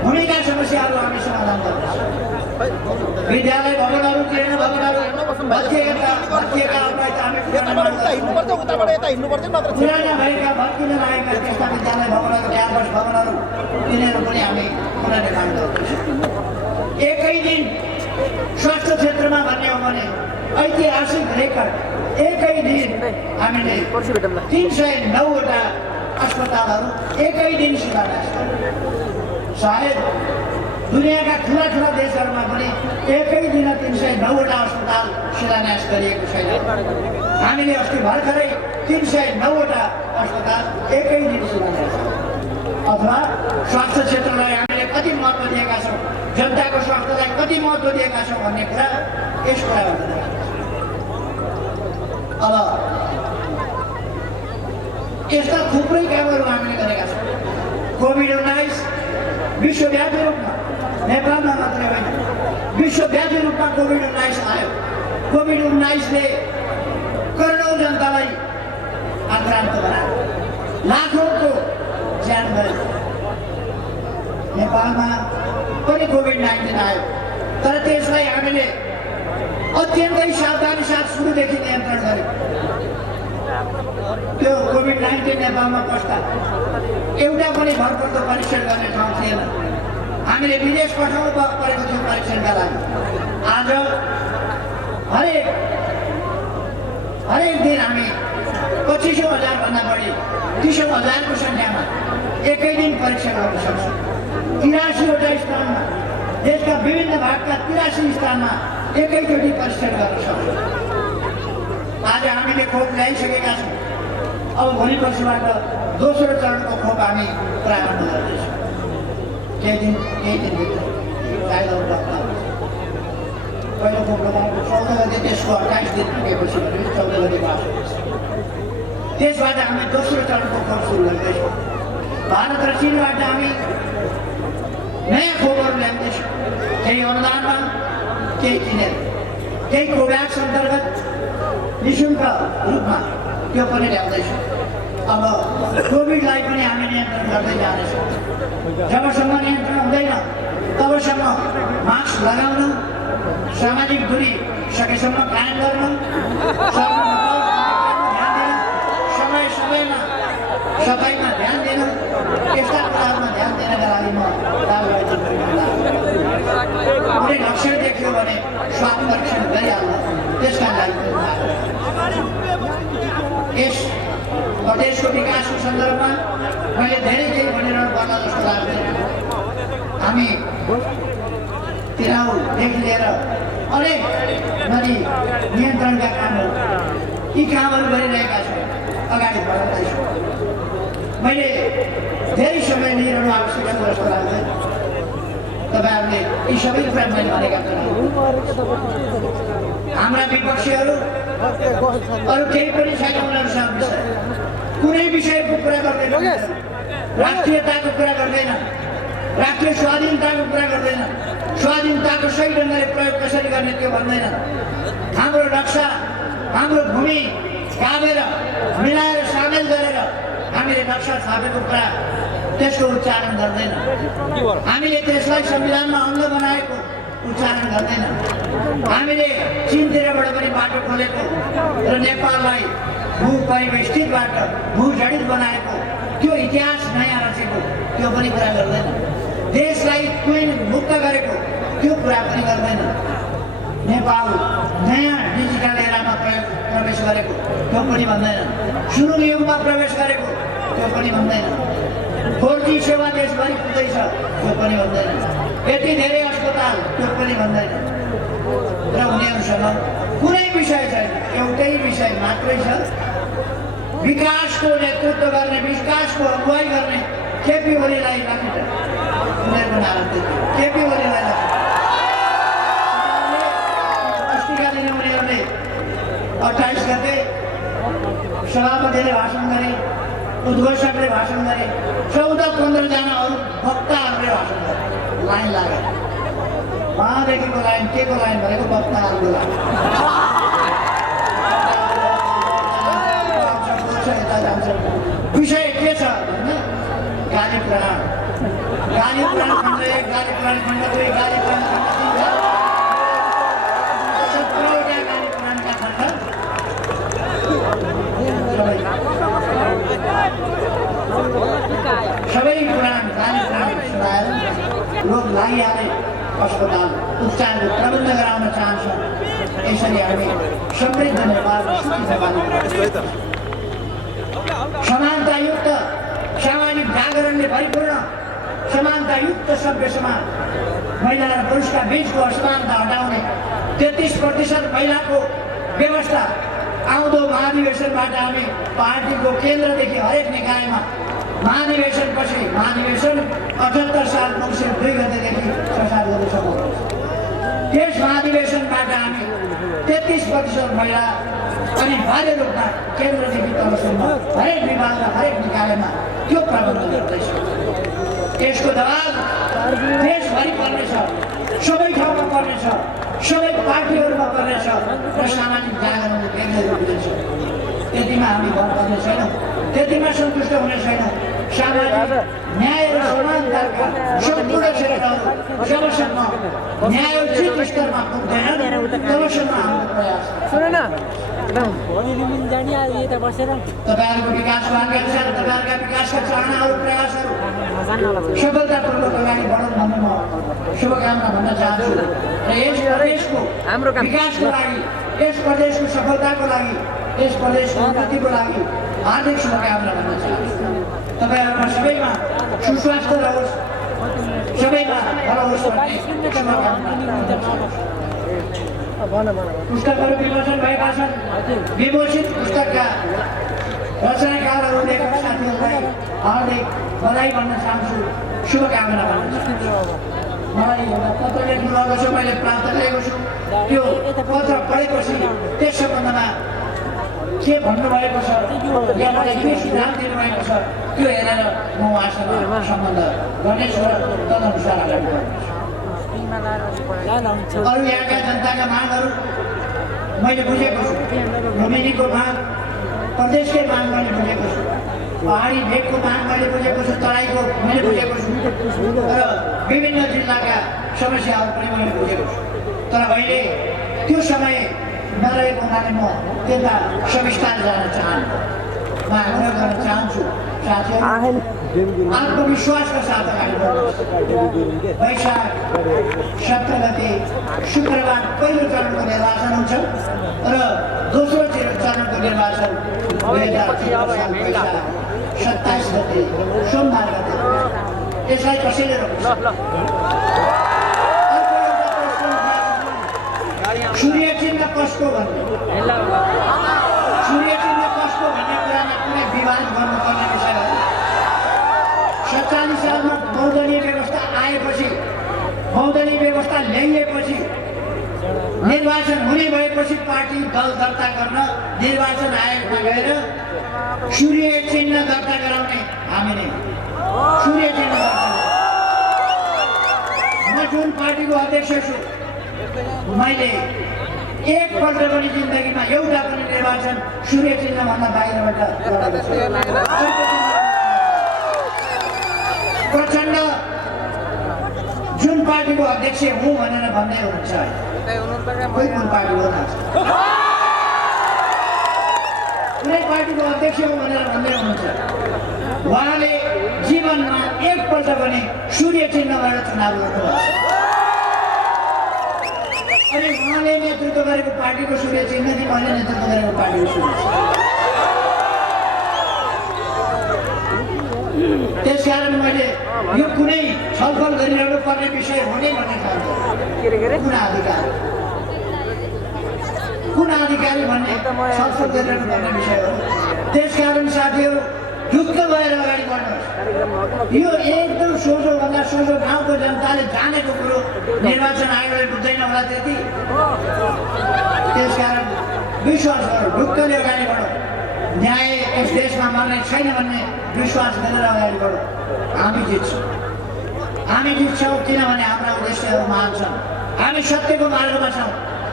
भूमिका समस्याहरू हामी समाधान गर्छौँ। विद्यालय भवनहरू, क्लिन भवनहरू भत्किएका पुराना भएका भत्किन लागेका त्यस्ता विद्यालय भवनहरू, क्याम्पस भवनहरू, तिनीहरू पनि हामी पुनर्निर्माण गर्दैछौँ। एकै दिन स्वास्थ्य क्षेत्रमा भन्ने हो भने ऐतिहासिक रेकर्ड, एकै दिन हामीले 309वटा अस्पतालहरू एकै दिन शिलान्यास गर्यौँ। सायद दुनियाँका ठुला ठुला देशहरूमा पनि एकै दिन 309वटा अस्पताल शिलान्यास गरिएको छैन। हामीले अस्ति भर्खरै 309वटा अस्पताल एकै दिन शिलान्यास अथवा स्वास्थ्य क्षेत्रलाई हामीले कति महत्त्व दिएका छौँ, जनताको स्वास्थ्यलाई कति महत्त्व दिएका छौँ भन्ने कुरा यस कुराबाट देखिन्छ। अब यस्ता थुप्रै कामहरू हामीले गरेका छौँ। कोभिड-19 विश्वव्यापी रूपमा, नेपालमा मात्रै होइन, विश्वव्यापी रूपमा कोभिड-19 आयो। कोभिड-19ले करोडौँ जनतालाई आक्रान्त बनायो, लाखौँको ज्यान गयो। नेपालमा पनि कोभिड-19 आयो, तर त्यसलाई हामीले अत्यन्तै सावधानी साथ सुरुदेखि नियन्त्रण गऱ्यौँ। त्यो कोभिड-19 नेपालमा पस्दा एउटा पनि भरपर्दो परीक्षण गर्ने ठाउँ थिएन। हामीले विदेश पठाउनु परेको थियो परीक्षणका लागि। आज हरेक दिन हामी 25,000 भन्दा बढी 30,000को सङ्ख्यामा एकै दिन परीक्षण गर्न सक्छौँ। 83वटा स्थानमा, देशका विभिन्न भागका 83 स्थानमा एकैचोटि परीक्षण गर्न सक्छौँ। आज हामीले खोप ल्याइसकेका छौँ। अब भोलि पर्सिबाट दोस्रो चरणको खोप हामी प्रारम्भ गर्दैछौँ। केही दिनभित्र पहिलो प्रोग्राम 14 गते त्यसको 28 दिन पुगेपछि 14 गते पास हुनेछ। त्यसबाट हामी दोस्रो चरणको खोज सुरु गर्दैछौँ। भारत र चीनबाट हामी नयाँ खोजहरू ल्याउँदैछौँ, केही अनुदानमा केही किनेर, केही कोभ्याक्स अन्तर्गत निःशुल्क रूपमा त्यो पनि ल्याउँदैछौँ। अब कोभिडलाई पनि हामी नियन्त्रण गर्दै जानेछौँ। जबसम्म नियन्त्रण हुँदैन तबसम्म मास्क लगाउन, सामाजिक दूरी सकेसम्म कायम गर्न, समयमा सफाइमा ध्यान दिन, यस्ता कुराहरूमा ध्यान दिनका लागि म कुनै लक्षण देख्यो भने स्वाद परीक्षण गरिहाल्नु, त्यसका लागि यस प्रदेशको विकासको सन्दर्भमा मैले धेरै केही भनिरहनु पर्ला जस्तो लाग्दैन। हामी तिराउदेखि लिएर अनेक नदी नियन्त्रणका कामहरू, यी कामहरू गरिरहेका छौँ, अगाडि बढाउँदैछौँ। मैले धेरै समय लिइरहनु आवश्यक छ जस्तो लाग्दैन। तपाईँहरूले यी सबै कुरा मैले भनेका कुराहरू हाम्रा विपक्षीहरू अरू केही पनि छैन उनीहरूसँग विषय, कुनै विषयको कुरा गर्दैन, राष्ट्रियताको कुरा गर्दैन, राष्ट्रिय स्वाधीनताको कुरा गर्दैन, स्वाधीनताको सही ढङ्गले प्रयोग कसरी गर्ने त्यो भन्दैन। हाम्रो रक्षा, हाम्रो भूमि कामेर मिलाएर सामेल गरेर हामीले नक्सा छापेको कुरा त्यसको उच्चारण गर्दैन। हामीले त्यसलाई संविधानमा अंग बनाएको उच्चारण गर्दैन। हामीले चीनतिरबाट पनि बाटो खोलेको र नेपाललाई भूपरिवेष्टितबाट भूजडित बनाएको त्यो इतिहास नयाँ रचेको त्यो पनि कुरा गर्दैन। देशलाई क्विन मुक्त गरेको त्यो कुरा पनि गर्दैन। नेपाल नयाँ डिजिटल एरामा प्रवेश गरेको त्यो पनि भन्दैन। सुरुङ युगमा प्रवेश गरेको त्यो पनि भन्दैन। 4G सेवा देशभरि पुग्दैछ त्यो पनि भन्दैन। यति धेरै अस्पताल त्यो पनि भन्दैन। र उनीहरूसँग कुनै विषय छैन, एउटै विषय मात्रै छ, विकासको नेतृत्व गर्ने, विकासको अगुवाई गर्ने केपी ओलीलाई राखेर उनीहरूको नारा केपी ओलीलाई अस्तिका दिन उनीहरूले 28 गते सभापतिले भाषण गरे, उद्घोषकले भाषण गरे, 14-15 जना अरू वक्ताहरूले भाषण गरे, लाइन लाग्यो। उहाँदेखिको लाइन के को लाइन भनेको वक्ताहरूको लाइन। विषय के छ भने गाली पुराण, गाली पुराण खण्ड 1, गाली पुराण खण्ड 2, गाली पुराण खण्ड 3, 17वटा गाली पुराणका खण्ड सबै पुराण गाली पुराण सुनाएर लोक लागिहाले अस्पताल उपचारको प्रबन्ध गराउन चाहन्छौँ। यसरी हामी समृद्ध नेपालको सुखी नेपाल, समानतायुक्त सामाजिक जागरणले भरिपूर्ण समानतायुक्त सभ्य समाज, महिला र पुरुषका बीचको असमानता हटाउने 33% महिलाको व्यवस्था आउँदो महाधिवेशनबाट हामी पार्टीको केन्द्रदेखि हरेक निकायमा महाधिवेशनपछि महाधिवेशन 78 साल मङ्सिर 2 गतेदेखि प्रसार गर्न सक्छौँ। त्यस महाधिवेशनबाट हामी 33% महिला अनि बाह्य रूपमा केन्द्रदेखि तलसम्म हरेक विभाग र हरेक निकायमा त्यो प्रबन्ध गर्दैछौँ। यसको दबाब देशभरि पर्नेछ, सबै ठाउँमा पर्नेछ, सबै पार्टीहरूमा पर्नेछ र सामाजिक जागरणले बेग्लै हुनेछ। त्यतिमा हामी भर पर्ने छैनौँ, त्यतिमा सन्तुष्ट हुने छैनौँ। सामाजिक न्याय र समानताका सम्पूर्ण क्षेत्रहरू जबसम्म न्यायोचित स्तरमा पुग्दैन तबसम्म हाम्रो प्रयास। तपाईँहरूको विकासको आकांक्षा र तपाईँहरूका विकासका चाहनाहरू प्रयासहरू सफलतापूर्वक अगाडि बढोस् भन्ने म शुभकामना भन्न चाहन्छु। र यस प्रदेशको विकासको लागि, यस प्रदेशको सफलताको लागि, यस प्रदेशको उन्नतिको लागि हार्दिक शुभकामना भन्न चाहन्छु। तपाईँहरूमा सबैमा सुस्वास्थ्य रहोस्, सबैमा भलो होस् भन्ने शुभकामना। पुस्तकहरू विमोचन भएका छन्। विमोचित पुस्तकका रचनाकारहरू, लेखक साथीहरूलाई हार्दिक बधाई भन्न चाहन्छु, शुभकामना भन्न चाहन्छु। मलाई एउटा पत्र लेख्नु भएको छ, मैले प्राप्त गरेको छु। त्यो पत्र पढेपछि त्यस सम्बन्धमा के भन्नुभएको छ या मलाई के सुझाव दिनुभएको छ त्यो हेरेर म उहाँसँग सम्बन्ध गर्नेछु र तदनुसार अगाडि बढ्नेछु। अरू यहाँका जनताका मागहरू मैले बुझेको छु। लुम्बिनीको माग, प्रदेशकै माग मैले बुझेको छु, पहाडी भेगको माग मैले बुझेको छु, तराईको मैले बुझेको छु र विभिन्न जिल्लाका समस्याहरू पनि मैले बुझेको छु। तर अहिले त्यो समय नरहेको हुनाले म त्यता सविस्तार जान चाहन्छु। म आग्रह गर्न चाहन्छु साथीहरू, आत्मविश्वासका साथ अगाडि बढ्नुहोस्। वैशाख 17 गते शुक्रबार पहिलो चरणको निर्वाचन हुन्छ र दोस्रो चरणको निर्वाचन 2024 वैशाख 27 गते सोमबार गते। यसलाई कसैले रोक्छ? सूर्य चिन्ह कसको भन्ने, सूर्य चिन्ह कसको भन्ने कुरामा कुनै विवाद गर्नुपर्ने विषय हो। 47 सालमा बहुदलीय व्यवस्था आएपछि, बहुदलीय व्यवस्था ल्याइएपछि, निर्वाचन हुने भएपछि पार्टी दल दर्ता गर्न निर्वाचन आयोगमा गएर सूर्य चिन्ह दर्ता गराउने हामी नै सूर्य चिन्ह दर्ता। म जुन पार्टीको अध्यक्ष छु, मैले एकपल्ट पनि जिन्दगीमा एउटा पनि निर्वाचन सूर्य चिन्हभन्दा बाहिरबाट प्रचण्ड जुन पार्टीको अध्यक्ष हुँ भनेर भन्दै हुनुहुन्छ, कोही कुन पार्टी हो कुनै पार्टीको अध्यक्ष हो भनेर भन्दै हुनुहुन्छ। उहाँले जीवनमा एकपल्ट पनि सूर्य चिन्हबाट चुनाव लड्नुभएको छ। अनि उहाँले नेतृत्व गरेको पार्टीको सूर्य चिन्ह कि मैले नेतृत्व गरेको पार्टीको सूर्य चिन्ह? त्यसकारण मैले यो कुनै छलफल गरिरहनु पर्ने विषय हो नै भन्ने ठान्छु। कुन अधिकारी भन्ने छलफल गरिरहनु पर्ने विषय हो। त्यसकारण साथीहरू ढुक्क भएर अगाडि बढ्नुहोस्। यो एकदम सोझोभन्दा सोझो गाउँको जनताले जानेको कुरो निर्वाचन आयोगले बुझ्दैन होला त्यति। त्यसकारण विश्वास गरौँ, ढुक्कले अगाडि बढौँ। न्याय यस देशमा मर्ने छैन भन्ने विश्वास गरेर अगाडि बढौँ। हामी जित्छौँ, हामी जित्छौँ किनभने हाम्रा उद्देश्यहरू महान छन्। हामी सत्यको मार्गमा छौँ।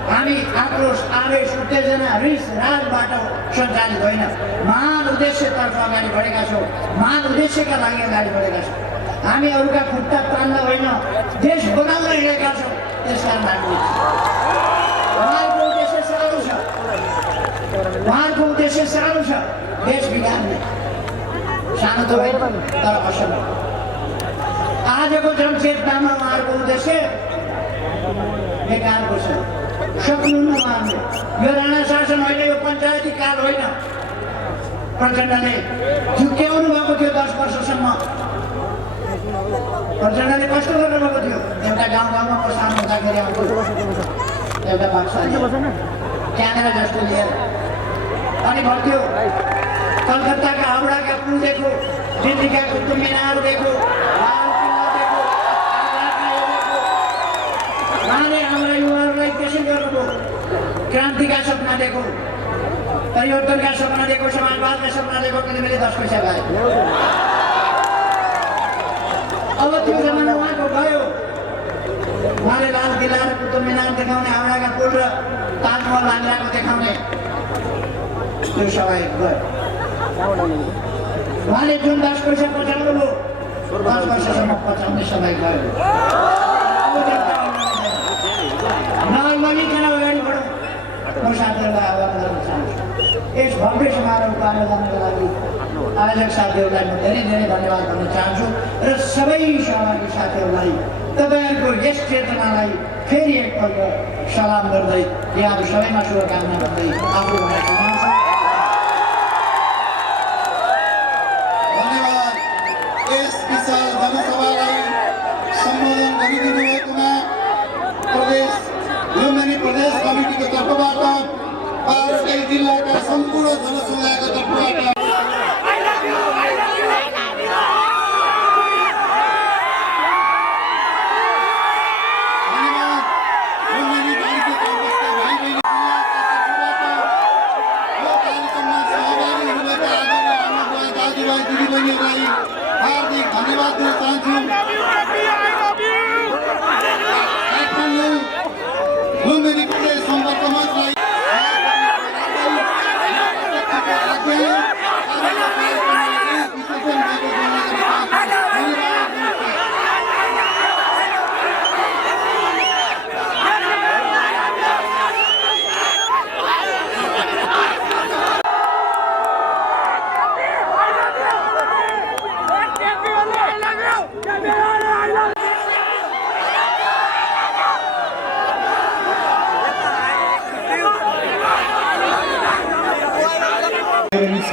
हामी आक्रोश, आवेश, उत्तेजना, रिस रागबाट सञ्चालित होइन, महान उद्देश्यतर्फ अगाडि बढेका छौँ। महान उद्देश्यका लागि अगाडि बढेका छौँ। हामी अरूका खुट्टा तान्न होइन, देश बनाउन हिँडेका छौँ। त्यसकारण हामी उहाँहरूको उद्देश्य सानो छ, उहाँहरूको उद्देश्य सानो छ, देश बिगार्ने। सानो त होइन तर असम्भव। आजको जनचेतनामा उहाँहरूको उद्देश्य बेकारको छ। सक्नुहुन्न उहाँले। यो राणा शासन होइन, यो पञ्चायती काल होइन। प्रचण्डले झुक्क्याउनु भएको थियो 10 वर्षसम्म। प्रचण्डले कस्तो गर्नुभएको थियो? एउटा गाउँमा प्रस्थान हुँदाखेरि आउँथ्यो एउटा बाक्साले क्यामेरा जस्तो लिएर अनि भन्थ्यो कलकत्ताका हावडाका पुल देखो, दिल्लीका कुतुब मिनार देखो, लाल किल्ला देखो, आगराका यो देखो। उहाँले हाम्रा युवाहरूलाई त्यसै गर्नुभयो। क्रान्तिका सपना देखो, परिवर्तनका सपना देखो, समाजवादका सपना देखो, किन मैले 10 पैसा पाएँ। अब त्यो जमाना उहाँको गयो। उहाँले लाल किल्ला र कुतुब मिनार देखाउने, हावडाका पुल र ताजमहल आगराको देखाउने त्यो समय गयो। उहाँले जुन 10 पैसा बचाउनु भयो 10 वर्षसम्म बचाउने समय गयो। नगरिकन अगाडि बढौँ। म साथीहरूलाई आह्वान गर्न चाहन्छु, यस भव्य समारोहको आयोजनाको लागि आयोजक साथीहरूलाई म धेरै धेरै धन्यवाद भन्न चाहन्छु र सबै सहभागी साथीहरूलाई तपाईँहरूको यस चेतनालाई फेरि एकपल्ट सलाम गर्दै यहाँहरू सबैमा शुभकामना गर्दै आफू भन्न चाहन्छु। धन्यवाद। यस विशाल जनसभालाई सम्बोधन गरिदिनु भएकोमा लुम्बिनी प्रदेश कमिटीको तर्फबाट पार्वती जिल्लाका सम्पूर्ण जनसमुदायको तर्फबाट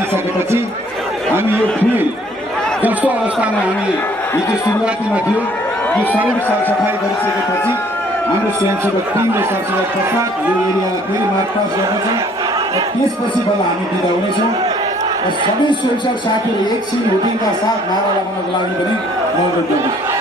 राखिसकेपछि हामी यो फिल्ड जस्तो अवस्थामा हामी हिजो सुरुवातीमा थियो यो सबै सरसफाइ गरिसकेपछि हाम्रो स्वयंसेवक टिमले सरसफाइ पश्चात यो एरियालाई फेरि मार्चपास्ट गर्नेछ र त्यसपछि बल्ल हामी बिदा हुनेछौँ र सबै स्वयंसेवक साथीहरू एकछिन हुटिङका साथ नारा लगाउनको लागि पनि अनुरोध गर्दछु।